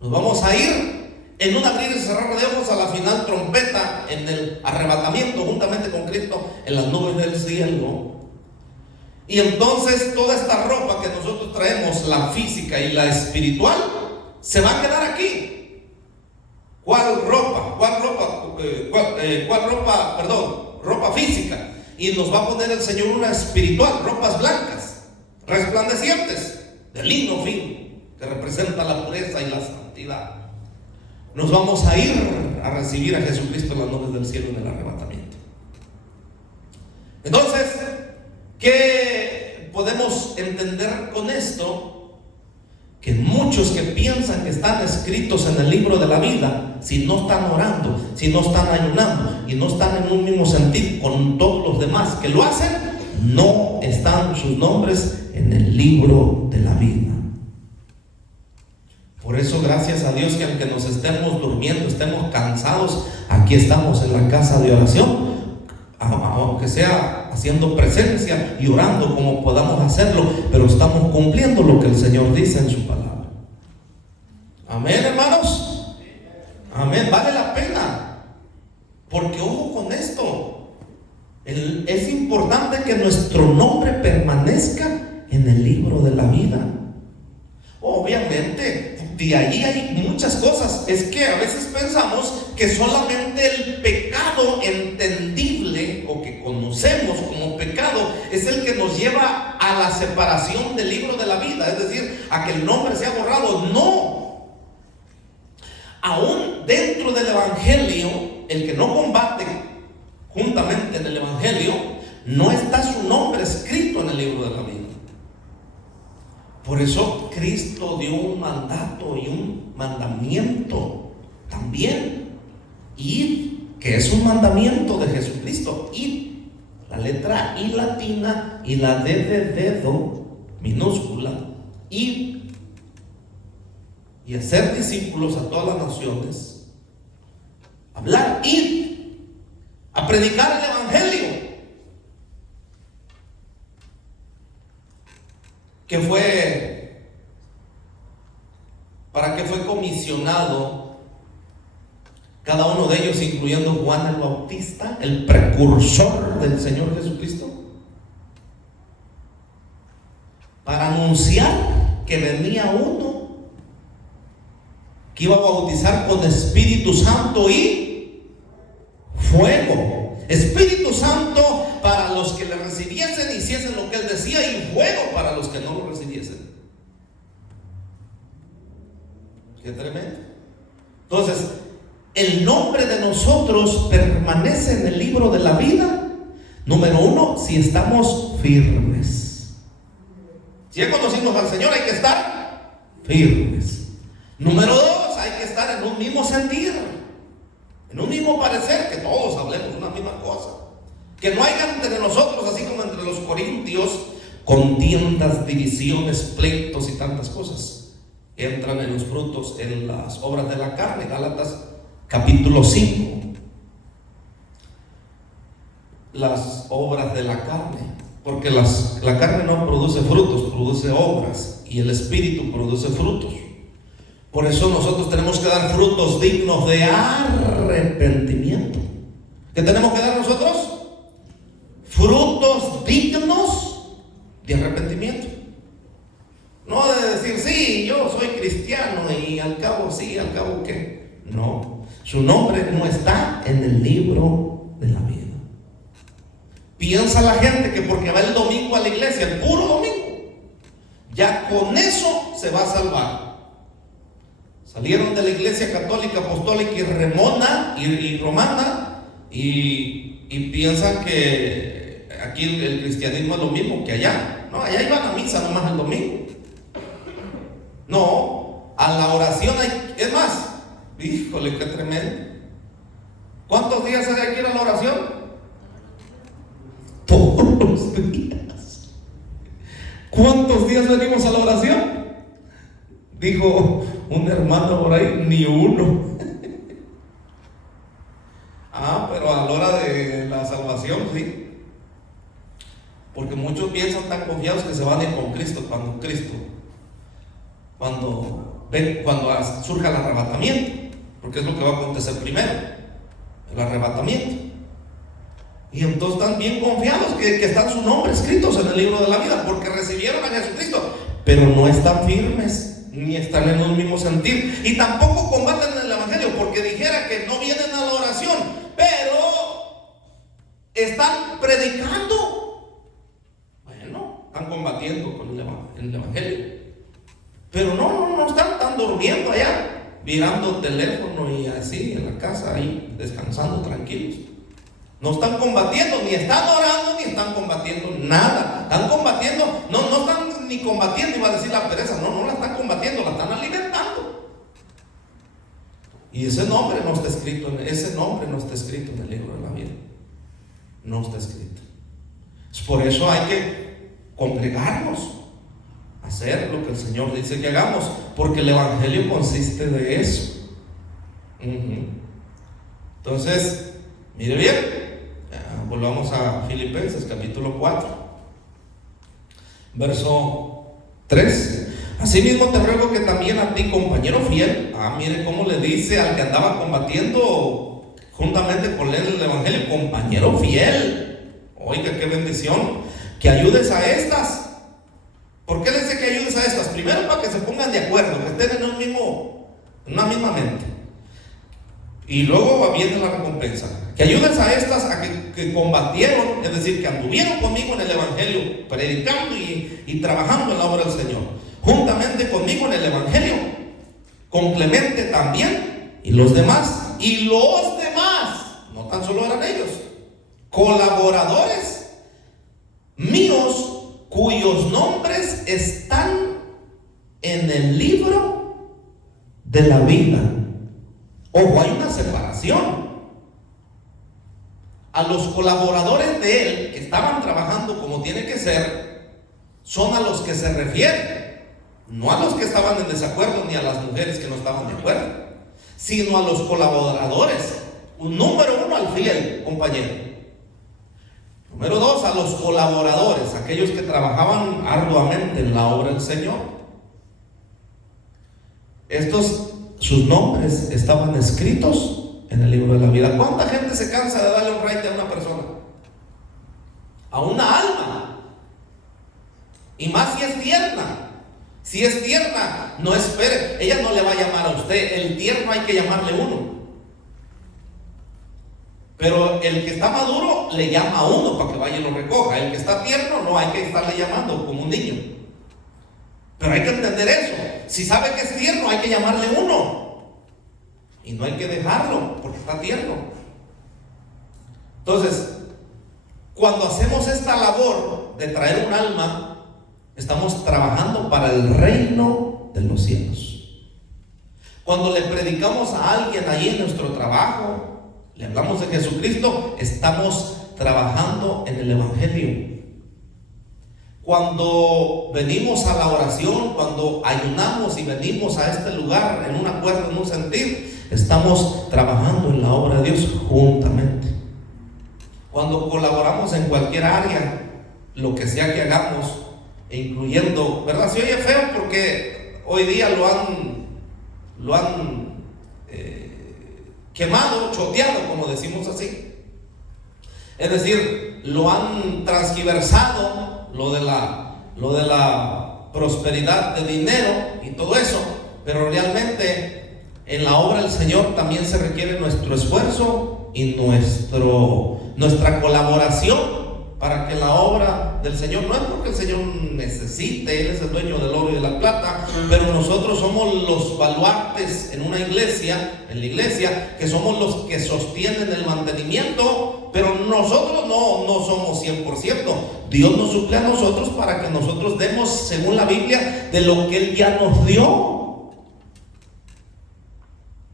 Nos vamos a ir en un abrir y cerrar de ojos a la final trompeta en el arrebatamiento juntamente con Cristo en las nubes del cielo. Y entonces toda esta ropa que nosotros traemos, la física y la espiritual, se va a quedar aquí. ¿Cuál ropa? Ropa física. Y nos va a poner el Señor una espiritual, ropas blancas, resplandecientes, de lino fino, que representa la pureza y la santidad. Nos vamos a ir a recibir a Jesucristo en las nubes del cielo en el arrebatamiento. Entonces, ¿qué podemos entender con esto? Que muchos que piensan que están escritos en el libro de la vida, si no están orando, si no están ayunando y no están en un mismo sentir con todos los demás que lo hacen, no están sus nombres en el libro de la vida. Por eso, gracias a Dios, que aunque nos estemos durmiendo, estemos cansados, aquí estamos en la casa de oración, aunque sea haciendo presencia y orando como podamos hacerlo, pero estamos cumpliendo lo que el Señor dice en su palabra. Amén, hermanos. Amén. Vale la pena, porque ojo con esto, es importante que nuestro nombre permanezca en el libro de la vida. Obviamente, de allí hay muchas cosas. Es que a veces pensamos que solamente el pecado entendible o que conocemos como pecado es el que nos lleva a la separación del libro de la vida, es decir, a que el nombre sea borrado. No. Aún dentro del evangelio, el que no combate juntamente en el evangelio, no está su nombre escrito en el libro de la vida. Por eso Cristo dio un mandato y un mandamiento también. Id, que es un mandamiento de Jesucristo. Id, la letra I latina y la D de dedo minúscula. Id, y hacer discípulos a todas las naciones. Hablar, id, a predicar el evangelio. ¿Para qué fue comisionado cada uno de ellos, incluyendo Juan el Bautista, el precursor del Señor Jesucristo? Para anunciar que venía uno que iba a bautizar con Espíritu Santo y fuego. Espíritu Santo para los que le recibiesen, hiciesen lo que él decía, y fuego para los que no lo recibiesen. Qué tremendo. Entonces, el nombre de nosotros permanece en el libro de la vida. Número uno, si estamos firmes. Si ya conocimos al Señor, hay que estar firmes. Número dos, hay que estar en un mismo sentir, en un mismo parecer, que todos hablemos una misma cosa. Que no haya entre nosotros, así como entre los corintios, contiendas, divisiones, pleitos y tantas cosas. Entran en los frutos, en las obras de la carne. Gálatas capítulo 5. Las obras de la carne, porque la carne no produce frutos, produce obras, y el Espíritu produce frutos. Por eso nosotros tenemos que dar frutos dignos de arrepentimiento. ¿Qué tenemos que dar nosotros? Frutos dignos de arrepentimiento. No de decir, sí, yo soy cristiano y al cabo sí, al cabo qué. No, su nombre no está en el libro de la vida. Piensa la gente que porque va el domingo a la iglesia, el puro domingo, ya con eso se va a salvar. Salieron de la iglesia católica, apostólica y romana y piensan que aquí el cristianismo es lo mismo que allá. No, allá iban a misa nomás el domingo. No, a la oración es más, híjole, qué tremendo. ¿Cuántos días hay que ir a la oración? Todos los días. ¿Cuántos días venimos a la oración? Dijo un hermano por ahí, ni uno. Pero a la hora de la salvación, sí. Porque muchos piensan tan confiados que se van a ir con Cristo, cuando cuando surja el arrebatamiento, porque es lo que va a acontecer primero, el arrebatamiento. Y entonces están bien confiados que están sus nombres escritos en el libro de la vida, porque recibieron a Jesucristo, pero no están firmes, ni están en un mismo sentir, y tampoco combaten el evangelio, porque dijera que no vienen a la oración, pero están predicando. Bueno, están combatiendo con el evangelio, pero no están durmiendo allá, mirando teléfono y así en la casa, ahí descansando tranquilos. No están combatiendo, ni están orando, ni están combatiendo nada. Están combatiendo, no están ni combatiendo, iba a decir la pereza, no la están combatiendo, la están alimentando. Y ese nombre no está escrito en el libro de la vida. No está escrito. Por eso hay que congregarnos, hacer lo que el Señor dice que hagamos, porque el evangelio consiste de eso. Entonces, mire bien. Volvamos a Filipenses capítulo 4, verso 3. Asimismo te ruego que también a ti, compañero fiel, mire cómo le dice al que andaba combatiendo juntamente con él el evangelio, compañero fiel. Oiga, qué bendición, que ayudes a estas. ¿Por qué le dice que ayudes a estas? Primero, para que se pongan de acuerdo, que estén en una misma mente. Y luego viene la recompensa. Que ayudes a estas a que combatieron, es decir, que anduvieron conmigo en el evangelio, predicando y trabajando en la obra del Señor, juntamente conmigo en el evangelio, con Clemente también, y los demás, no tan solo eran ellos, colaboradores míos, cuyos nombres están en el libro de la vida. Ojo, hay una separación. A los colaboradores de él que estaban trabajando como tiene que ser, son a los que se refiere, no a los que estaban en desacuerdo ni a las mujeres que no estaban de acuerdo, sino a los colaboradores. Número 1, al fiel compañero. Número 2, a los colaboradores, aquellos que trabajaban arduamente en la obra del Señor. Sus nombres estaban escritos en el libro de la vida. ¿Cuánta gente se cansa de darle un raite a una persona? A una alma. Y más si es tierna. Si es tierna, no espere. Ella no le va a llamar a usted. El tierno hay que llamarle uno. Pero el que está maduro le llama a uno para que vaya y lo recoja. El que está tierno no hay que estarle llamando como un niño. Pero hay que entender eso. Si sabe que es tierno, hay que llamarle uno. Y no hay que dejarlo porque está tierno. Entonces, cuando hacemos esta labor de traer un alma, estamos trabajando para el reino de los cielos. Cuando le predicamos a alguien allí en nuestro trabajo, le hablamos de Jesucristo, estamos trabajando en el evangelio. Cuando venimos a la oración, cuando ayunamos y venimos a este lugar en un acuerdo, en un sentir, estamos trabajando en la obra de Dios juntamente. Cuando colaboramos en cualquier área, lo que sea que hagamos, incluyendo, ¿verdad? Se oye feo porque hoy día lo han quemado, choteado, como decimos así. Es decir, lo han transgiversado, lo de la prosperidad de dinero y todo eso, pero realmente en la obra del Señor también se requiere nuestro esfuerzo y nuestra colaboración para que la obra del Señor, no es porque el Señor necesite, Él es el dueño del oro y de la plata, pero nosotros somos los baluartes en la iglesia, que somos los que sostienen el mantenimiento, pero nosotros no somos 100%. Dios nos suple a nosotros para que nosotros demos, según la Biblia, de lo que Él ya nos dio.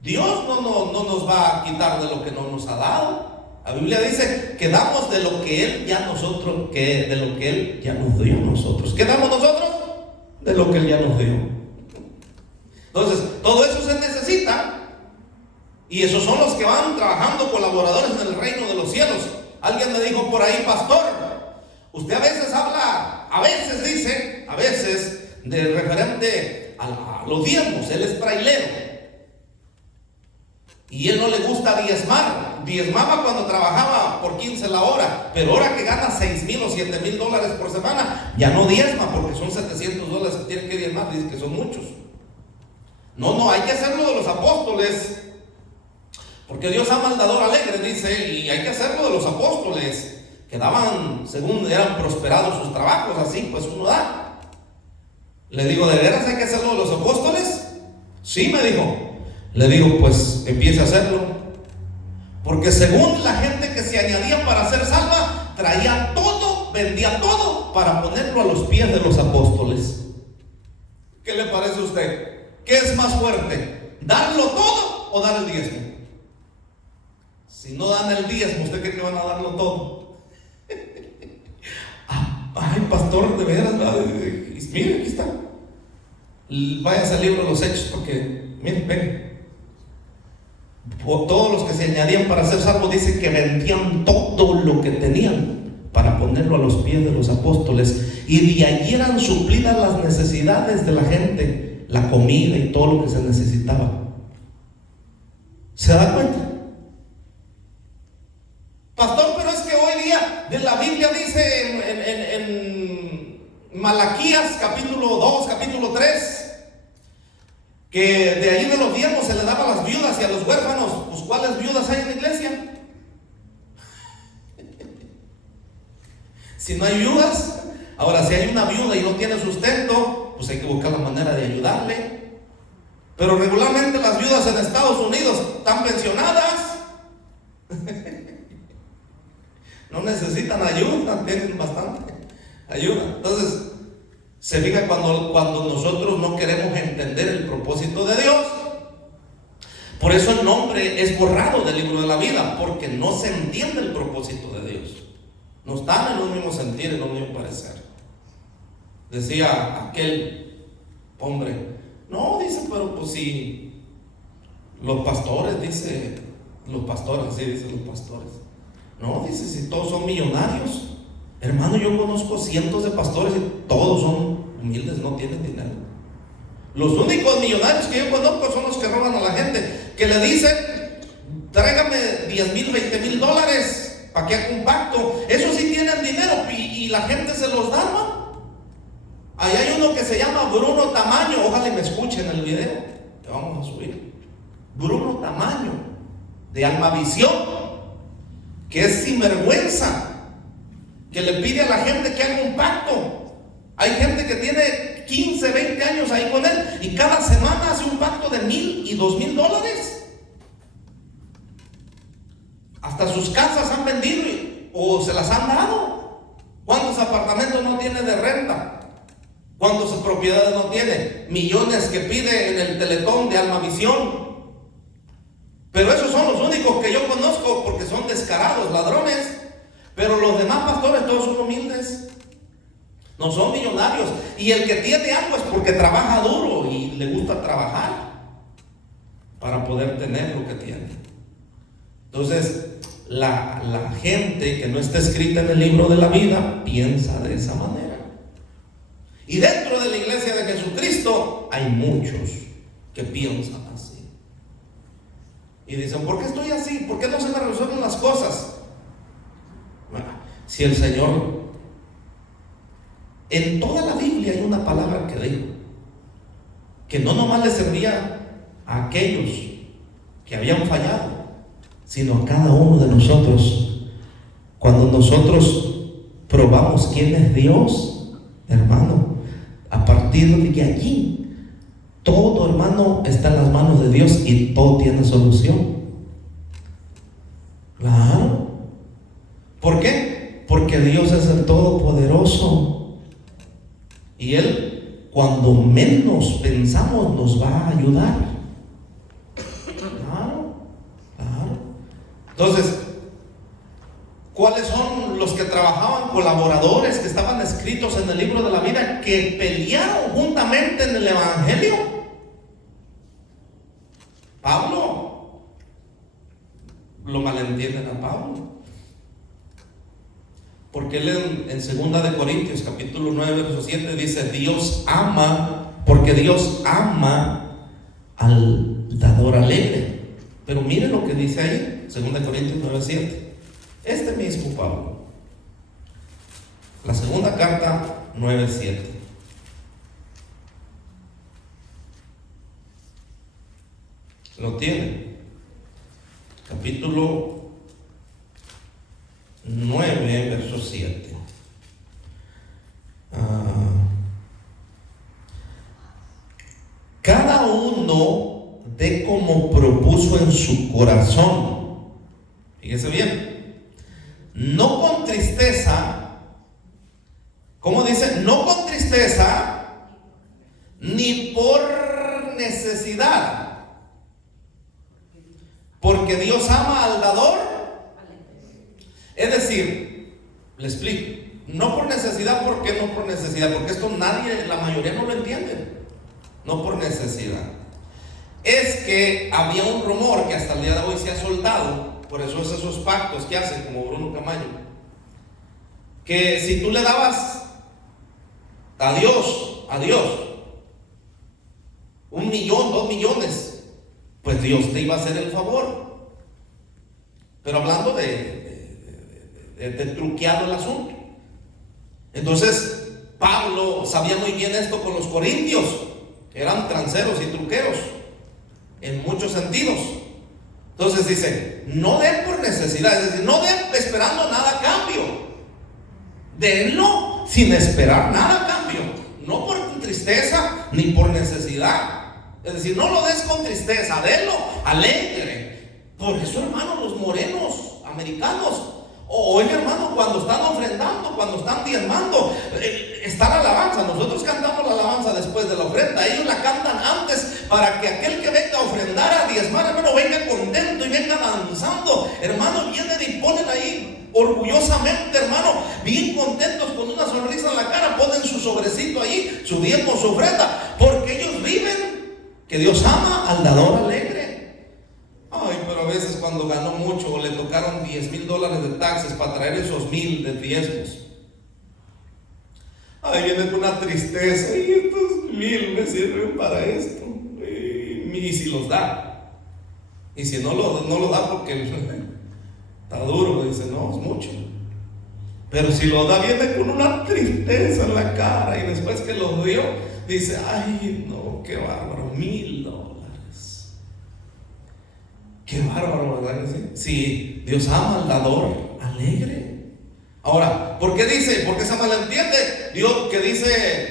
Dios no nos va a quitar de lo que no nos ha dado. La Biblia dice que damos de lo que Él ya nos dio a nosotros. ¿Qué damos nosotros? De lo que Él ya nos dio. Entonces, todo eso se necesita. Y esos son los que van trabajando, colaboradores en el reino de los cielos. Alguien me dijo por ahí, pastor, usted a veces dice, de referente a los diezmos. Él es trailero. Y él no le gusta diezmar. Diezmaba cuando trabajaba por 15 la hora, pero ahora que gana $6,000 o $7,000 por semana, ya no diezma, porque son $700 que tiene que diezmar. Dice que son muchos. No, hay que hacerlo de los apóstoles, porque Dios ama al dador alegre, dice, y hay que hacerlo de los apóstoles, que daban, según eran prosperados sus trabajos, así pues uno da. Le digo, ¿de veras hay que hacerlo de los apóstoles? Sí, me dijo. Le digo, pues empiece a hacerlo. Porque según la gente que se añadía para ser salva, traía todo, vendía todo para ponerlo a los pies de los apóstoles. ¿Qué le parece a usted? ¿Qué es más fuerte? ¿Darlo todo o dar el diezmo? Si no dan el diezmo, ¿usted cree que van a darlo todo? Ay, pastor, de veras, mire, aquí está. Váyase al libro de los Hechos, porque, miren, ven. Todos los que se añadían para ser salvos, dice que vendían todo lo que tenían para ponerlo a los pies de los apóstoles, y de allí eran suplidas las necesidades de la gente, la comida y todo lo que se necesitaba. ¿Se da cuenta? Pastor, pero es que hoy día de la Biblia dice en Malaquías capítulo 2, capítulo 3, que de ahí de los diezmos se le daba a las viudas y a los huérfanos. Pues ¿cuáles viudas hay en la iglesia? Si no hay viudas, ahora si hay una viuda y no tiene sustento, pues hay que buscar la manera de ayudarle. Pero regularmente las viudas en Estados Unidos están pensionadas. No necesitan ayuda, tienen bastante ayuda. Entonces, se fija cuando nosotros no queremos entender el propósito de Dios. Por eso el nombre es borrado del libro de la vida, porque no se entiende el propósito de Dios. No están en los mismos sentir, en los mismos parecer. Decía aquel hombre, no, dice, pero pues si los pastores, dice, los pastores, sí, dice los pastores. No, dice, si todos son millonarios. Hermano, yo conozco cientos de pastores y todos son humildes, no tienen dinero. Los únicos millonarios que yo conozco son los que roban a la gente, que le dicen, tráigame $10,000, $20,000 para que haga un pacto. Esos sí tienen dinero y la gente se los da, ¿no? Ahí hay uno que se llama Bruno Tamaño, ojalá me escuchen el video que vamos a subir. Bruno Tamaño, de Almavisión, que es sinvergüenza, que le pide a la gente que haga un pacto. Hay gente que tiene 15, 20 años ahí con él y cada semana hace un pacto de $1,000 y $2,000. Hasta sus casas han vendido o se las han dado. ¿Cuántos apartamentos no tiene de renta? ¿Cuántas propiedades no tiene? Millones que pide en el Teletón de Almavisión. Pero esos son los únicos que yo conozco, porque son descarados, ladrones. Pero los demás pastores todos son humildes, no son millonarios. Y el que tiene algo es porque trabaja duro y le gusta trabajar para poder tener lo que tiene. Entonces la gente que no está escrita en el libro de la vida piensa de esa manera. Y dentro de la iglesia de Jesucristo hay muchos que piensan así y dicen, ¿por qué estoy así? ¿Por qué no se me resuelven las cosas? Bueno, si el Señor, en toda la Biblia hay una palabra que dijo que no nomás le servía a aquellos que habían fallado, sino a cada uno de nosotros. Cuando nosotros probamos quién es Dios, hermano, a partir de allí todo, hermano, está en las manos de Dios y todo tiene solución. Claro. ¿Por qué? Porque Dios es el Todopoderoso y Él, cuando menos pensamos, nos va a ayudar. Claro, claro. Entonces, ¿cuáles son los que trabajaban, colaboradores que estaban escritos en el libro de la vida, que pelearon juntamente en el Evangelio? Pablo. Lo malentienden a Pablo. Porque él en 2 de Corintios capítulo 9 verso 7 dice, Dios ama porque Dios ama al dador alegre. Pero mire lo que dice ahí, 2 Corintios 9:7. Este mismo Pablo, la segunda carta 9:7. Lo tiene. Capítulo 9, verso 7. Cada uno dé como propuso en su corazón. Fíjese bien. No con tristeza. ¿Cómo dice? No con tristeza ni por necesidad. Porque Dios ama al dador. Es decir, le explico. No por necesidad. ¿Por qué no por necesidad? Porque esto nadie, la mayoría no lo entiende. No por necesidad. Es que había un rumor que hasta el día de hoy se ha soltado. Por eso es esos pactos que hacen como Bruno Camaño, que si tú le dabas a Dios 1 millón, 2 millones, pues Dios te iba a hacer el favor. Pero hablando de truqueado el asunto. Entonces Pablo sabía muy bien esto con los corintios, que eran transeros y truqueros en muchos sentidos. Entonces dice, no den por necesidad, es decir, no den esperando nada a cambio. Denlo sin esperar nada a cambio, no por tristeza ni por necesidad. Es decir, no lo des con tristeza, denlo alegre. Por eso, hermano, los morenos americanos, oye, hermano, cuando están ofrendando, cuando están diezmando, está la alabanza. Nosotros cantamos la alabanza después de la ofrenda, ellos la cantan antes, para que aquel que venga a ofrendar, a diezmar, hermano, venga contento y venga danzando. Hermano, vienen y ponen ahí orgullosamente, hermano, bien contentos, con una sonrisa en la cara, ponen su sobrecito ahí, su diezmo, su ofrenda, porque ellos viven que Dios ama al dador alegre. Ay, pero a veces cuando ganó mucho, le tocaron $10,000 de taxes para traer esos 1,000 de diezmos. Ay, viene con una tristeza, y estos 1,000 me sirven para esto. Y si los da, y si no lo da porque está duro, dice, no, es mucho. Pero si lo da, viene con una tristeza en la cara, y después que lo dio, dice, ay, no, qué bárbaro, $1,000. Qué bárbaro, ¿verdad? Si Dios ama al dador alegre. Ahora, ¿por qué dice? ¿Por qué se malentiende? Dios que dice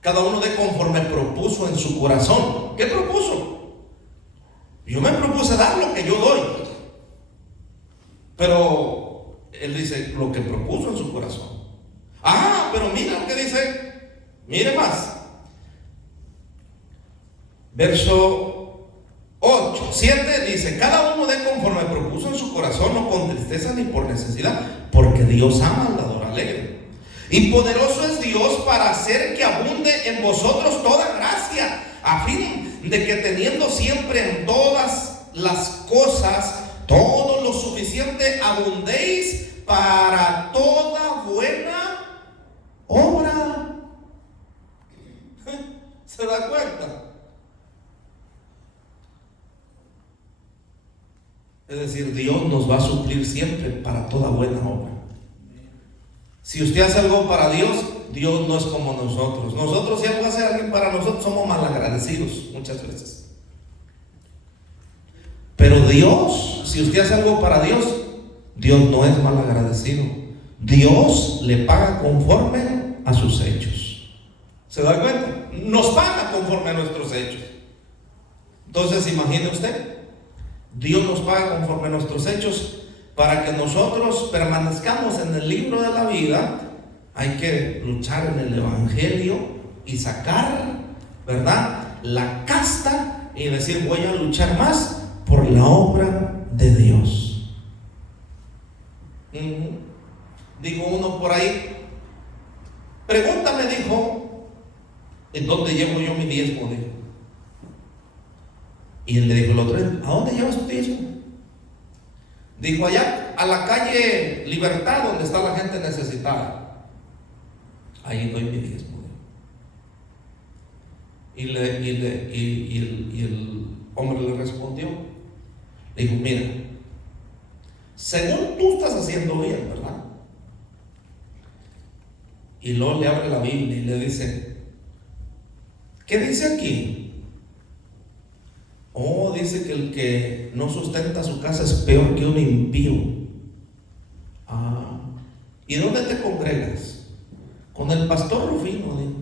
cada uno de conforme propuso en su corazón. ¿Qué propuso? Yo me propuse dar lo que yo doy. Pero él dice lo que propuso en su corazón. Pero mira lo que dice. Mire más. Verso 8, 7 dice, cada uno de conforme propuso en su corazón, no con tristeza ni por necesidad, porque Dios ama al dador alegre. Y poderoso es Dios para hacer que abunde en vosotros toda gracia, a fin de que teniendo siempre en todas las cosas todo lo suficiente, abundéis para toda buena obra. ¿Se da cuenta? Es decir, Dios nos va a suplir siempre para toda buena obra. Si usted hace algo para Dios, Dios no es como nosotros. Nosotros, si algo hace alguien para nosotros, somos malagradecidos muchas veces. Pero Dios, si usted hace algo para Dios, Dios no es malagradecido. Dios le paga conforme a sus hechos. ¿Se da cuenta? Nos paga conforme a nuestros hechos. Entonces, imagine usted, Dios nos paga conforme a nuestros hechos. Para que nosotros permanezcamos en el libro de la vida, hay que luchar en el evangelio y sacar, ¿verdad?, la casta y decir, voy a luchar más por la obra de Dios. Dijo uno por ahí, pregúntame, dijo, ¿en dónde llevo yo mi diezmo? Dijo. Y él le dijo el otro, ¿a dónde llevas tu diezmo? Dijo, allá a la calle Libertad, donde está la gente necesitada. Ahí doy mi diezmo. Y el hombre le respondió, le dijo, mira, según tú estás haciendo bien, ¿verdad? Y luego le abre la Biblia y le dice, ¿qué dice aquí? Oh, dice que el que no sustenta su casa es peor que un impío. ¿Y dónde te congregas? Con el pastor Rufino, dijo.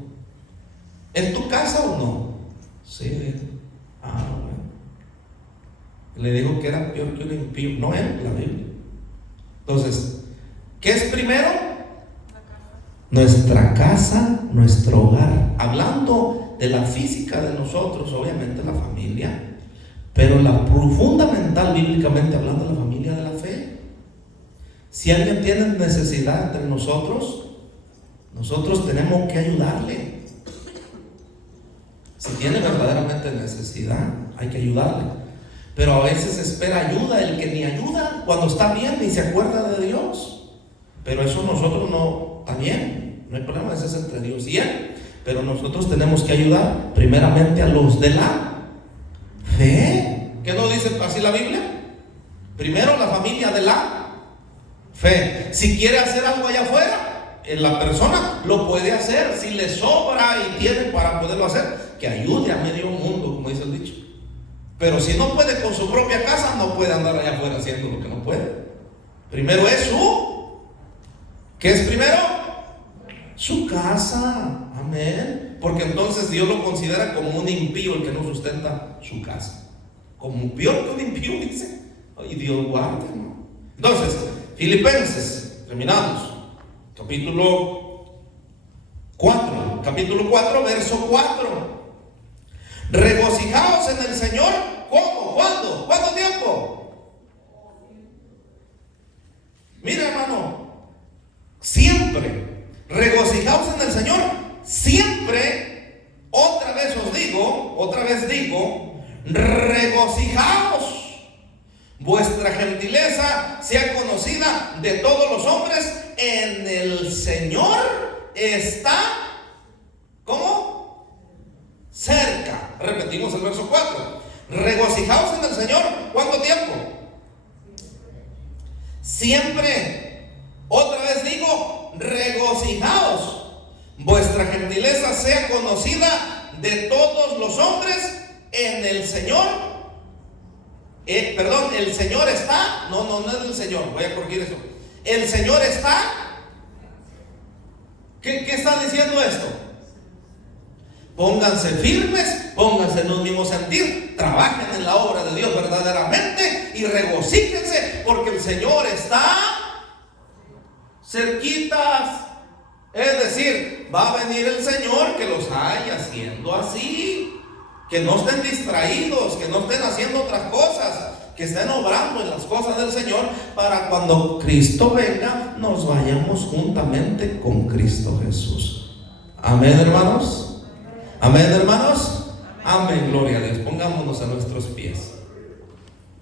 ¿Es tu casa o no? Sí, dijo. Bueno. Le dijo que era peor que un impío. No él, la Biblia. Entonces, ¿qué es primero? Nuestra casa, nuestro hogar. Hablando de la física de nosotros, obviamente la familia, pero fundamental bíblicamente hablando, la familia de la fe. Si alguien tiene necesidad entre nosotros tenemos que ayudarle. Si tiene verdaderamente necesidad, hay que ayudarle. Pero a veces espera ayuda el que ni ayuda, cuando está bien ni se acuerda de Dios. Pero eso nosotros no, está bien, no hay problema, eso es entre Dios y él. Pero nosotros tenemos que ayudar primeramente a los de la fe. ¿Qué no dice así la Biblia? Primero la familia de la fe. Si quiere hacer algo allá afuera, la persona lo puede hacer. Si le sobra y tiene para poderlo hacer, que ayude a medio mundo, como dice el dicho. Pero si no puede con su propia casa, no puede andar allá afuera haciendo lo que no puede. Primero es ¿qué es primero? Su casa. Amén. Porque entonces Dios lo considera como un impío el que no sustenta su casa. Como peor que un impío, dice. Y Dios guarde, ¿no? Entonces, Filipenses, terminamos. Capítulo 4, verso 4. Regocijaos en el Señor. ¿Cómo? ¿Cuándo? ¿Cuánto tiempo? Mira, hermano, siempre. Regocijaos en el Señor. Siempre. Otra vez digo, regocijaos. Vuestra gentileza sea conocida de todos los hombres. En el Señor está, ¿cómo? Cerca. Repetimos el verso 4. Regocijaos en el Señor. ¿Cuánto tiempo? Siempre. Otra vez digo, regocijaos. Vuestra gentileza sea conocida de todos los hombres. En el Señor. El Señor está. No es el Señor. Voy a corregir eso. El Señor está. ¿Qué está diciendo esto? Pónganse firmes, pónganse en un mismo sentir, trabajen en la obra de Dios verdaderamente y regocíjense porque el Señor está cerquitas. Es decir, va a venir el Señor que los haya haciendo así. Que no estén distraídos, que no estén haciendo otras cosas, que estén obrando en las cosas del Señor, para cuando Cristo venga, nos vayamos juntamente con Cristo Jesús. Amén, hermanos. Amén, hermanos. Amén, gloria a Dios. Pongámonos a nuestros pies.